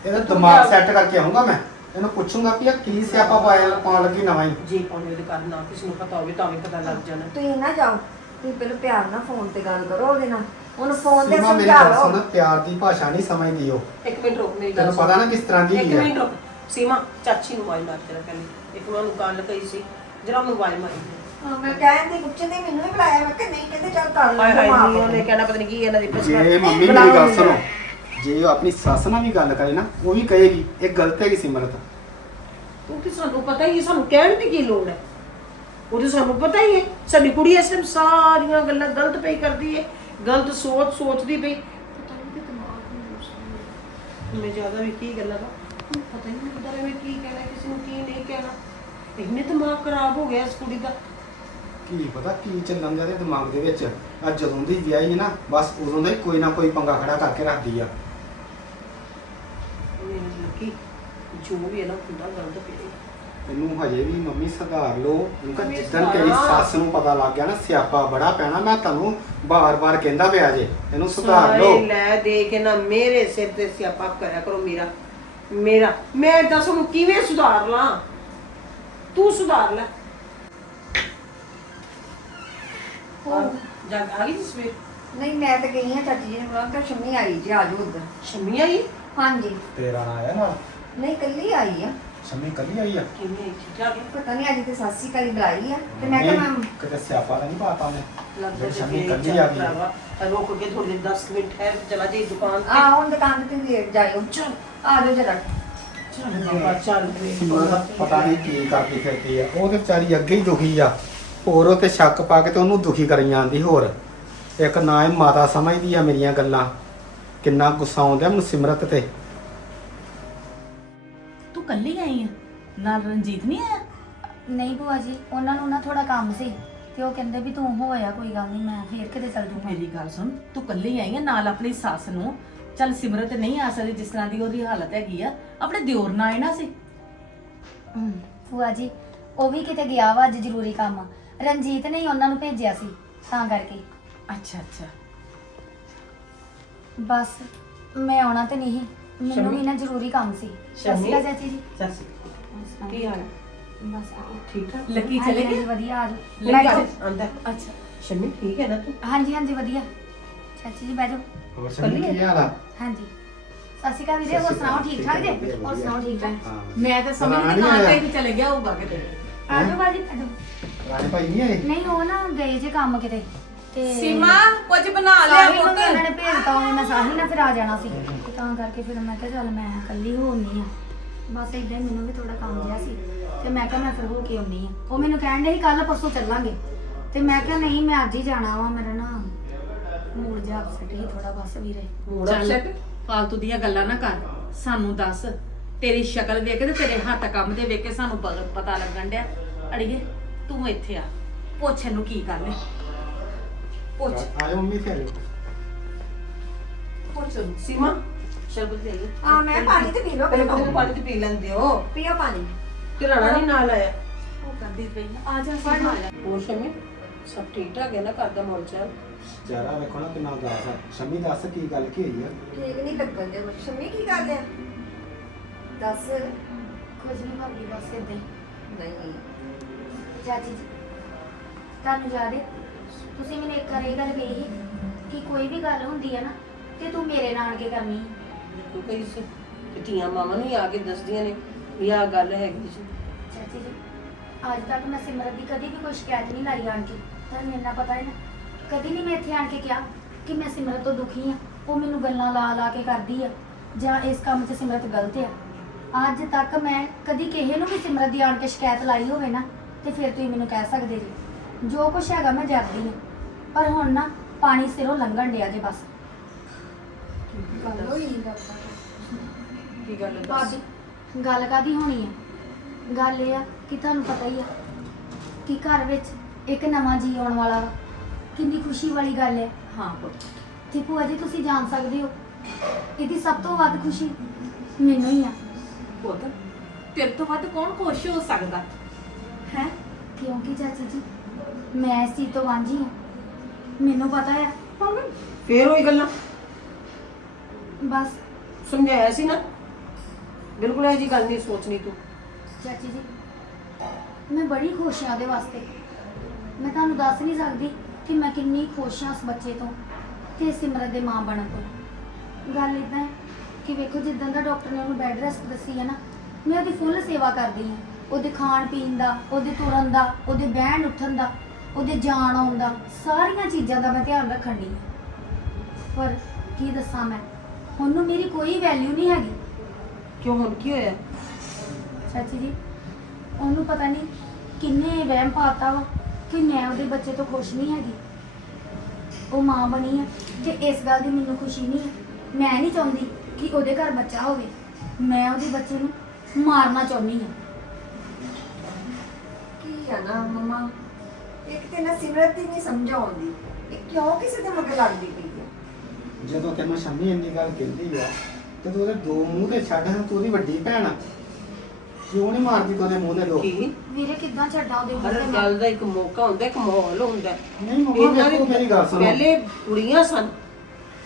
ਇਹਦਾ ਦਿਮਾਗ ਸੈੱਟ ਕਰਕੇ ਆਉਂਗਾ ਮੈਂ। ਇਹਨੂੰ ਪੁੱਛੂੰਗਾ ਵੀ ਇਹ ਕੀ ਸਿਆਪਾ ਪਾਇਆ ਪਾਉਣ ਲੱਗੀ ਨਵਾਂ ਹੀ। ਜੇ ਪਾਉਣੇ ਦੇ ਘਰ ਨਾ ਕਿਸੇ ਨੂੰ ਪਤਾ ਹੋਵੇ ਤਾਂ ਵੀ ਪਤਾ ਲੱਗ ਜਾਣਾ। ਤੁਸੀਂ ਨਾ ਜਾਓ ਤੁਸੀਂ ਪਹਿਲਾਂ ਪਿਆਰ ਨਾਲ ਫੋਨ ਤੇ ਗੱਲ ਕਰੋ ਉਹਦੇ ਨਾਲ। ਉਹਨੂੰ ਫੋਨ ਤੇ ਸੀਮਾ ਮੇਰੀ ਗੱਲ ਸਮਝਾਓ ਸੁਣ ਪਿਆਰ ਦੀ ਭਾਸ਼ਾ ਨਹੀਂ ਸਮਝਦੀ ਉਹ। ਇੱਕ ਮਿੰਟ ਰੁਕ ਮੇਰੀ ਗੱਲ ਤੈਨੂੰ ਪਤਾ ਨਾ ਕਿਸ ਤਰ੍ਹਾਂ ਦੀ ਇੱਕ ਆ ਮਿੰਟ ਰੁਕ। ਸੀਮਾ ਚਾਚੀ ਨੂੰ ਵਾਈ ਮਾਰ ਕੇ ਰੱਖਣੀ ਇੱਕ ਮੈਂ ਉਹਨੂੰ ਗੱਲ ਕਹੀ ਸੀ ਜਰਾ ਉਹਨੂੰ ਵਾਈ ਮਾਰੀ ਹਾਂ, ਮੈਂ ਕਹਿੰਦੀ ਪੁੱਛਦੇ ਮੈਨੂੰ ਵੀ ਬੁਲਾਇਆ। ਮੈਂ ਕਿ ਨਹੀਂ ਕਹਿੰਦੇ ਚੱਲ ਕਰ ਹਾਏ ਉਹਨੇ ਕਹਿਣਾ ਪਤਾ ਨਹੀਂ ਕੀ ਇਹਨਾਂ ਦੀ ਪਛਾਣ ਜੇ ਮੰਮੀ ਮੇਰੀ ਗੱਲ ਸੁਣੋ। ਜੇ ਉਹ ਆਪਣੀ ਸੱਸ ਨਾਲ ਵੀ ਗੱਲ ਕਰੇ ਨਾ ਉਹ ਵੀ ਕਹੇਗੀ ਇਹ ਗਲਤ ਹੈਗੀ ਸਿਮਰਤ। ਕਿਉਂਕਿ ਸਾਨੂੰ ਪਤਾ ਹੀ ਹੈ ਸਾਨੂੰ ਕਹਿਣ ਦੀ ਕੀ ਲੋੜ ਹੈ? ਉਹ ਤਾਂ ਸਾਨੂੰ ਪਤਾ ਹੀ ਹੈ ਸਾਡੀ ਕੁੜੀ ਇਸ ਟਾਈਮ ਸਾਰੀਆਂ ਗੱਲਾਂ ਗਲਤ ਪਈ ਕਰਦੀ ਹੈ ਗਲਤ ਸੋਚ ਸੋਚਦੀ ਪਈ। ਪਤਾ ਨਹੀਂ ਕਿ ਦਿਮਾਗ ਨੂੰ ਉਸ ਮੈਂ ਜ਼ਿਆਦਾ ਵੀ ਕੀ ਗੱਲਾਂ ਦਾ ਹੁਣ ਪਤਾ ਹੀ ਨਹੀਂ ਲੱਗਦਾ ਮੈਂ ਕੀ ਕਹਿਣਾ ਕਿਸੇ ਨੂੰ ਕੀ ਨਹੀਂ ਕਹਿਣਾ। ਇੰਨੇ ਦਿਮਾਗ ਖਰਾਬ ਹੋ ਗਿਆ ਇਸ ਕੁੜੀ ਦਾ। ਕੀ ਪਤਾ ਕੀ ਚੱਲਣ ਦੇ ਦਿਮਾਗ ਦੇ ਵਿੱਚ? ਅੱਜ ਜਦੋਂ ਦੀ ਵਿਆਹੀ ਹੈ ਨਾ ਬਸ ਉਦੋਂ ਦਾ ਹੀ ਕੋਈ ਨਾ ਕੋਈ ਪੰਗਾ ਖੜਾ ਕਰਕੇ ਰੱਖਦੀ ਆ। ਮੈਨੂੰ ਲੱਗੀ ਜੋ ਵੀ ਹੈ ਨਾ ਹੁੰਦਾ ਗਲਤ ਪਈ ਇਹਨੂੰ ਹਜੇ ਵੀ ਮੰਮੀ ਸੁਧਾਰ ਲਓ। ਉਹਨੂੰ ਮੰਮੀ ਜਿੱਦਣ ਤੇਰੀ ਸੁਧਾਰਾਂ। ਸੱਸ ਨੂੰ ਪਤਾ ਲੱਗ ਗਿਆ ਨਾ ਸਿਆਪਾ ਬੜਾ ਪੈਣਾ ਮੈਂ ਤੁਹਾਨੂੰ ਬਾਰ-ਬਾਰ ਕਹਿੰਦਾ ਪਿਆ ਜੇ। ਇਹਨੂੰ ਸੁਧਾਰ ਸਾਰੇ ਲੈ ਦੇ ਕੇ ਨਾ ਮੇਰੇ ਸਿਰ ਤੇ ਸਿਆਪਾ ਕਰਿਆ ਕਰੋ ਮੇਰਾ। ਮੇਰਾ। ਮੈਂ ਦੱਸ ਉਹਨੂੰ ਕਿਵੇਂ ਸੁਧਾਰ ਲਾਂ? ਤੂੰ ਸੁਧਾਰ ਲੈ। ਹੋਰ? ਜਾ ਆ ਗਈ ਸਵੇਰ? ਨਹੀਂ ਮੈਂ ਤਾਂ ਗਈ ਹਾਂ ਚਾਚੀ ਜੀ ਨੇ ਬੁਲਾ ਕੇ ਸ਼ੰਮੀ ਆਈ ਜੀ ਆ ਜਾਓ ਉੱਧਰ। ਸ਼ਮੀ ਆਈ? ਹਾਂਜੀ। ਤੇਰਾ ਨਾਂ ਆਇਆ ਨਾ ਨਹੀਂ ਕੱਲੀ ਆਈ ਆ। ਸ਼ਮੀ ਕੱਲੀ ਆਈ ਆ? ਕਿਵੇਂ? ਆਈ ਠੀਕ ਠਾਕ ਹੈ ਪਤਾ ਨਹੀਂ ਅੱਜ ਤੇ ਸਾਸੀ ਕਲੀ ਬੁਲਾਈ ਆ। ਤੇ ਮੈਂ ਕਿਹਾ ਮੈਂ ਕਿਤੇ ਸਿਆਪਾ ਤਾਂ ਨਹੀਂ ਪਾਤਾ ਉਹਨੇ? ਲੱਗਦਾ ਜਿਹੜੀ ਤੇ ਸ਼ਮੀ ਫੇਰ ਕੱਲੀ ਚੱਲ ਆ ਗਈ। ਭਰਾਵਾ, ਰੁਕ ਕੇ ਥੋੜੀ 10 ਮਿੰਟ ਠਹਿਰ ਕੇ ਚਲਾ ਜਾਈ ਦੁਕਾਨ ਆ ਤੇ ਹੁਣ ਦੁਕਾਨ ਤੇ ਜਾਇਓ। ਚੱਲ। ਆ ਜਾਓ ਜਰਾ। ਚੱਲ ਬਾਬਾ ਚੱਲ ਵੇ ਪਤਾ ਨਹੀਂ ਕੀ ਕਰਦੀ ਫਿਰਦੀ ਆ। ਉਹ ਤੇ ਵਿਚਾਰੀ ਅੱਗੇ ਹੀ ਦੁਖੀ ਆ। ਹੋਰ ਉਹ ਤੇ ਸ਼ੱਕ ਪਾ ਕੇ ਤੇ ਉਹਨੂੰ ਦੁਖੀ ਕਰੀ ਜਾਂਦੀ ਹੋਰ। ਇੱਕ ਨਾ ਹੀ ਮਾਤਾ ਸਮਝਦੀ ਆ ਮੇਰੀਆਂ ਗੱਲਾਂ। ਕਿੰਨਾ ਗੁੱਸਾ ਆਉਂਦਾ ਮੈਨੂੰ ਸਿਮਰਤ ਤੂੰ। ਨਾਲ ਰਣਜੀਤ ਨਹੀਂ ਆਇਆ? ਨਹੀਂ ਭੂਆ ਜੀ ਉਹਨਾਂ ਨੂੰ ਨਾ ਥੋੜਾ ਕੰਮ ਸੀ ਤੇ ਉਹ ਕਹਿੰਦੇ ਵੀ ਤੂੰ ਹੋਇਆ ਕੋਈ ਗੱਲ ਨਹੀਂ ਮੈਂ ਫੇਰ ਕਿਤੇ ਚੱਲ ਜੂਗਾ। ਮੇਰੀ ਗੱਲ ਸੁਣ ਤੂੰ ਕੱਲੀ ਆਈ ਆ ਨਾਲ ਆਪਣੀ ਸੱਸ ਨੂੰ। ਚੱਲ ਸਿਮਰਤ ਨਹੀਂ ਆ ਸਕਦੀ ਜਿਸ ਤਰ੍ਹਾਂ ਦੀ ਉਹਦੀ ਹਾਲਤ ਹੈਗੀ ਆ। ਆਪਣੇ ਦਿਓਰ ਨਾਲ ਆਇਣਾ ਸੀ ਹਮ, ਭੂਆ ਜੀ ਉਹ ਵੀ ਕਿਤੇ ਗਿਆ ਵਾ ਅੱਜ ਜ਼ਰੂਰੀ ਕੰਮ। ਰਣਜੀਤ ਨੇ ਹੀ ਉਹਨਾਂ ਨੂੰ ਭੇਜਿਆ ਸੀ ਤਾਂ ਕਰਕੇ। ਅੱਛਾ ਅੱਛਾ। ਬਸ ਮੈਂ ਆਉਣਾ ਤੇ ਨਹੀਂ। ਮੈਨੂੰ ਸ਼ਮੀ? ਵੀ ਨਾ ਜ਼ਰੂਰੀ ਕੰਮ ਸੀ। ਸ਼ਮੀ? ਚਾਚੀ ਜੀ। ਸੱਸ ਕੀ ਹਾਲ ਹੈ? ਬਸ ਆ ਗਈ। ਠੀਕ? ਠਾਕ ਲੱਕੀ ਹਾਂਜੀ, ਚਲੇ ਹਾਂਜੀ, ਗਏ? ਵਧੀਆ ਆ ਲੱਗੀ ਜਾਓ ਚਲੇ- ਅੰਦਰ ਅੱਛਾ। ਸ਼ਮੀ ਠੀਕ ਹੈ ਨਾ ਤੂੰ? ਹਾਂਜੀ ਹਾਂਜੀ ਵਧੀਆ। ਚਾਚੀ ਜੀ ਬਹਿ ਜਾਓ। ਹੋਰ ਸ਼ਮੀ ਕੀ ਹਾਲ ਆ? ਹਾਂਜੀ। ਸਸਿਕਾ ਵੀਰੇ ਹੋਰ ਸੁਣਾਓ ਠੀਕ ਠਾਕ ਜੇ? ਵਧੀਆ, ਹੋਰ ਸੁਣਾਓ ਠੀਕ ਠਾਕ? ਹਾਂ। ਮੈਂ ਤਾਂ ਸਮਝ ਰਾਣੀ ਨਹੀਂ ਆਂ ਆਇਆ। ਤੇ ਵੀ ਚਲੇ ਗਿਆ ਹੋਊਗਾ ਕਿਤੇ। ਆ ਜਾਓ ਬਾਜੀ ਆ ਜਾਓ। ਰਾਣੇ ਭਾਈ ਨਹੀਂ ਆਏ? ਨਹੀਂ ਉਹ ਨਾ ਗਏ ਜੇ ਕੰਮ ਕਿਤੇ। ਤੇ ਸੀਮਾ ਕੁਝ ਬਣਾ ਲਿਆ ਪੁੱਤ। ਉਹਨਾਂ ਨੇ ਭੇਜਤਾ ਹੋਵੇ ਮੈਂ ਸਾਹਿਲ ਨਾਲ ਫਿਰ ਆ ਜਾਣਾ ਸੀ। ਤੇ ਤਾਂ ਕਰਕੇ ਫਿਰ ਮੈਂ ਕਿਹਾ ਚੱਲ ਮੈਂ ਇਕੱਲੀ ਹੋਣੀ ਆ। ਬਸ ਇਦਾਂ ਹੀ ਮੈਨੂੰ ਵੀ ਥੋੜਾ ਕੰਮ ਜਿਹਾ ਸੀ ਤੇ ਮੈਂ ਕਿਹਾ ਮੈਂ ਫਿਰ ਹੋ ਕੇ ਆਉਣੀ ਆ ਉਹ ਮੈਨੂੰ ਕਹਿਣ ਦੇ ਸੀ ਕੱਲ ਪਰਸੋਂ ਚੱਲਾਂਗੇ। ਤੇ ਮੈਂ ਕਿਹਾ ਨਹੀਂ ਮੈਂ ਅੱਜ ਹੀ ਜਾਣਾ ਵਾ ਮੇਰਾ ਨਾ ਮੂਡ ਜਿਹਾ ਅਪਸੈਟ ਹੀ ਥੋੜਾ ਬਸ ਵੀਰੇ। ਮੂਡ ਚੱਲ upset? ਫਾਲਤੂ ਦੀਆਂ ਗੱਲਾਂ ਨਾ ਕਰ। ਸਾਨੂੰ ਦੱਸ ਤੇਰੀ ਸ਼ਕਲ ਵੇਖ ਕੇ ਤੇ ਤੇਰੇ ਹੱਥ ਕੰਮ ਦੇ ਵੇਖ ਕੇ ਸਾਨੂੰ ਪ- ਪਤਾ ਲੱਗਣ ਡਿਆ। ਅੜੀਏ ਤੂੰ ਇੱਥੇ ਆ। ਪੁੱਛ ਇਹਨੂੰ ਕੀ ਹੈ। ਪੁੱਛ। ਆਏ ਮੰਮੀ ਫਿਰ। ਪੁੱਛ। ਸੀਮਾ? ਸ਼ਰਬਤ ਦੇ ਲਈ ਆ ਮੈਂ ਪਾਣੀ ਤੇ ਪੀ ਲਓ ਪਹਿਲੇ ਪਹਿਲਾਂ। ਤੂੰ ਪਾਣੀ ਤੇ ਪੀ ਲੈਂਦੇ ਹੋ। ਪੀਓ ਪਾਣੀ। ਤੇ ਰਾਣਾ ਨਹੀਂ ਨਾਲ ਆਇਆ? ਉਹ ਕਰਦੀ ਪਈ ਆ ਜਾ ਸੀਮਾ ਆ। ਜਾ ਹੋਰ ਸ਼ਮੀ? ਸਭ ਠੀਕ ਠਾਕ ਹੈ ਨਾ ਘਰ ਦਾ ਮਾਹੌਲ ਚਾਲ? ਚਿਹਰਾ ਵੇਖੋ ਨਾ ਕਿੰਨਾ ਉਦਾਸ ਆ। ਸ਼ਮੀ ਦੱਸ ਕੀ ਗੱਲ ਕੀ ਹੋਈ ਆ? ਠੀਕ ਨਹੀਂ ਲੱਗਣ ਦੇ ਸ਼ਮੀ ਕੀ ਗੱਲ ਆ ਦੱਸ। ਕੁਝ ਨਹੀਂ ਭਾਬੀ ਬਸ ਏਦਾਂ ਹੀ। ਨਹੀਂ। ਚਾਚੀ ਜੀ ਤੁਹਾਨੂੰ ਯਾਦ ਹੈ? ਤੁਸੀਂ ਮੈਨੂੰ ਇੱਕ ਵਾਰ ਇਹ ਗੱਲ ਕਹੀ ਸੀ ਕਿ ਕੋਈ ਵੀ ਗੱਲ ਹੁੰਦੀ ਹੈ ਨਾ ਤੇ ਤੂੰ ਮੇਰੇ ਨਾਲ ਕੇ ਕਰਨੀ। ਤੂੰ ਕਹੀ ਸੀ ਕਿ ਧੀਆਂ ਮਾਵਾਂ ਨੂੰ ਹੀ ਆ ਕੇ ਦੱਸਦੀਆਂ ਨੇ ਵੀ ਆਹ ਗੱਲ ਹੈਗੀ ਸੀ। ਚਾਚੀ ਜੀ, ਅੱਜ ਤੱਕ ਮੈਂ ਸਿਮਰਤ ਦੀ ਕਦੀ ਵੀ ਕੋਈ ਸ਼ਿਕਾਇਤ ਨਹੀਂ ਲਾਈ ਆਣ ਕੇ। ਤੁਹਾਨੂੰ ਇੰਨਾ ਪਤਾ ਹੈ ਨਾ, ਕਦੀ ਨਹੀਂ ਮੈਂ ਇੱਥੇ ਆਣ ਕੇ ਕਿਹਾ ਕਿ ਮੈਂ ਸਿਮਰਤ ਤੋਂ ਦੁਖੀ ਹਾਂ। ਉਹ ਮੈਨੂੰ ਗੱਲਾਂ ਲਾ ਲਾ ਕੇ ਕਰਦੀ ਆ, ਜਾਂ ਇਸ ਕੰਮ 'ਚ ਸਿਮਰਤ ਗਲਤ ਆ। ਅੱਜ ਤੱਕ ਮੈਂ ਕਦੀ ਕਿਸੇ ਨੂੰ ਵੀ ਸਿਮਰਤ ਦੀ ਆਣ ਕੇ ਸ਼ਿਕਾਇਤ ਲਾਈ ਹੋਵੇ ਨਾ, ਤੇ ਫਿਰ ਤੁਸੀਂ ਮੈਨੂੰ ਕਹਿ ਸਕਦੇ ਜੀ। ਜੋ ਕੁਛ ਹੈਗਾ ਮੈਂ ਜਰਦੀ ਹਾਂ। ਪਰ ਹੁਣ ਨਾ, ਪਾਣੀ ਸਿਰੋਂ ਲੰਘਣ ਡਿਆ ਜੇ ਬਸ। ਗੱਲ ਹੋਈ ਕੀ ਗੱਲ ਦੱਸ? ਭਾਬੀ ਗੱਲ ਕਾਦੀ ਹੋਣੀ ਹੈ ਗੱਲ ਇਹ ਆ ਕਿ ਤੁਹਾਨੂੰ ਪਤਾ ਹੀ ਆ ਕਿ ਘਰ ਵਿੱਚ ਇੱਕ ਨਵਾਂ ਜੀ ਆਉਣ ਵਾਲਾ ਵਾ। ਕਿੰਨੀ ਖੁਸ਼ੀ ਵਾਲੀ ਗੱਲ ਹੈ ਹਾਂ ਪੁੱਤ। ਤੇ ਭੂਆ ਜੀ ਤੁਸੀਂ ਜਾਣ ਸਕਦੇ ਹੋ। ਇਹਦੀ ਸਭ ਤੋਂ ਵੱਧ ਖੁਸ਼ੀ ਮੈਨੂੰ ਹੀ ਆ। ਪੁੱਤ ਤੇਰੇ ਤੋਂ ਵੱਧ ਕੌਣ ਖੁਸ਼ ਹੋ ਸਕਦਾ? ਹੈ? ਕਿਉਂਕਿ ਚਾਚੀ ਜੀ ਮੈਂ ਇਸ ਚੀਜ਼ ਤੋਂ ਵਾਂਝੀ ਹਾਂ ਮੈਨੂੰ ਪਤਾ ਹੈ ਫੇਰ ਉਹੀ ਗੱਲਾਂ। ਬਸ, ਸਮਝਾਇਆ ਸੀ ਨਾ। ਬਿਲਕੁਲ ਇਹ ਜੀ ਗੱਲ ਨਹੀਂ ਸੋਚਣੀ ਤੂੰ। ਚਾਚੀ ਜੀ, ਮੈਂ ਬੜੀ ਖੁਸ਼ ਹਾਂ ਉਹਦੇ ਵਾਸਤੇ। ਮੈਂ ਤੁਹਾਨੂੰ ਦੱਸ ਨਹੀਂ ਸਕਦੀ ਕਿ ਮੈਂ ਕਿੰਨੀ ਖੁਸ਼ ਹਾਂ ਉਸ ਬੱਚੇ ਤੋਂ ਤੇ ਸਿਮਰਤ ਦੇ ਮਾਂ ਬਣਨ ਤੋਂ। ਗੱਲ ਇਦਾਂ ਹੈ ਕਿ ਵੇਖੋ, ਜਿੱਦਾਂ ਦਾ ਡਾਕਟਰ ਨੇ ਉਹਨੂੰ ਬੈੱਡ ਰੈਸਟ ਦੱਸੀ ਹੈ ਨਾ, ਮੈਂ ਉਹਦੀ ਫੁੱਲ ਸੇਵਾ ਕਰਦੀ ਹਾਂ। ਉਹਦੇ ਖਾਣ ਪੀਣ ਦਾ, ਉਹਦੇ ਤੁਰਨ ਦਾ, ਉਹਦੇ ਬਹਿਣ ਉੱਠਣ ਦਾ, ਉਹਦੇ ਜਾਣ ਆਉਣ ਦਾ, ਸਾਰੀਆਂ ਚੀਜ਼ਾਂ ਦਾ ਮੈਂ ਧਿਆਨ ਰੱਖਣ ਦੀ ਪਰ ਕੀ ਦੱਸਾਂ ਮੈਂ? ਉਹਨੂੰ ਮੇਰੀ ਕੋਈ ਵੈਲਿਊ ਨਹੀਂ ਹੈਗੀ। ਕਿਉਂ ਹੁਣ ਕੀ ਹੋਇਆ? ਚਾਚੀ ਜੀ ਉਹਨੂੰ ਪਤਾ ਨਹੀਂ ਕਿੰਨੇ ਵਹਿਮ ਪਾਤਾ ਵਾ ਕਿ ਮੈਂ ਉਹਦੇ ਬੱਚੇ ਤੋਂ ਖੁਸ਼ ਨਹੀਂ ਹੈਗੀ। ਉਹ ਮਾਂ ਬਣੀ ਹੈ ਤੇ ਇਸ ਗੱਲ ਦੀ ਮੈਨੂੰ ਖੁਸ਼ੀ ਨਹੀਂ ਹੈ ਮੈਂ ਨਹੀਂ ਚਾਹੁੰਦੀ ਕਿ ਉਹਦੇ ਘਰ ਬੱਚਾ ਹੋਵੇ। ਮੈਂ ਉਹਦੇ ਬੱਚੇ ਨੂੰ ਮਾਰਨਾ ਚਾਹੁੰਦੀ ਹਾਂ ਕੀ ਆ ਨਾ ਮਮਾ? ਇੱਕ ਤੇ ਨਾ ਸਿਮਰਤ ਹੀ ਨਹੀਂ ਸਮਝ ਆਉਂਦੀ। ਇਹ ਕਿਉਂ ਕਿਸੇ ਦੇ ਮਗਰ ਲੱਗਦੀ ਪਈ? ਜਦੋਂ ਤੈਨੂੰ ਸ਼ਮੀ ਇੰਨੀ ਗੱਲ ਕਹਿੰਦੀ ਆ ਤੇ ਤੂੰ ਉਹਦੇ ਦੋ ਮੂੰਹ ਤੇ ਛੱਡ ਤੂੰ ਉਹਦੀ ਵੱਡੀ ਭੈਣ ਆ। ਕਿਉਂ ਨਹੀਂ ਮਾਰਦੀ ਤੂੰ ਉਹਦੇ ਮੂੰਹ ਤੇ ਲੋਕ? ਕੀ? ਵੀਰੇ ਕਿੱਦਾਂ ਛੱਡਾਂ ਉਹਦੇ ਹਰ ਮੂੰਹ ਤੇ? ਗੱਲ ਦਾ ਇੱਕ ਮੌਕਾ ਹੁੰਦਾ ਇੱਕ ਮਾਹੌਲ ਹੁੰਦਾ। ਨਹੀਂ ਮੰਮਾ ਇਹਨਾਂ ਵੇਖੋ ਮੇਰੀ ਗੱਲ ਸੁਣੋ। ਪਹਿਲੇ ਕੁੜੀਆਂ ਸਨ।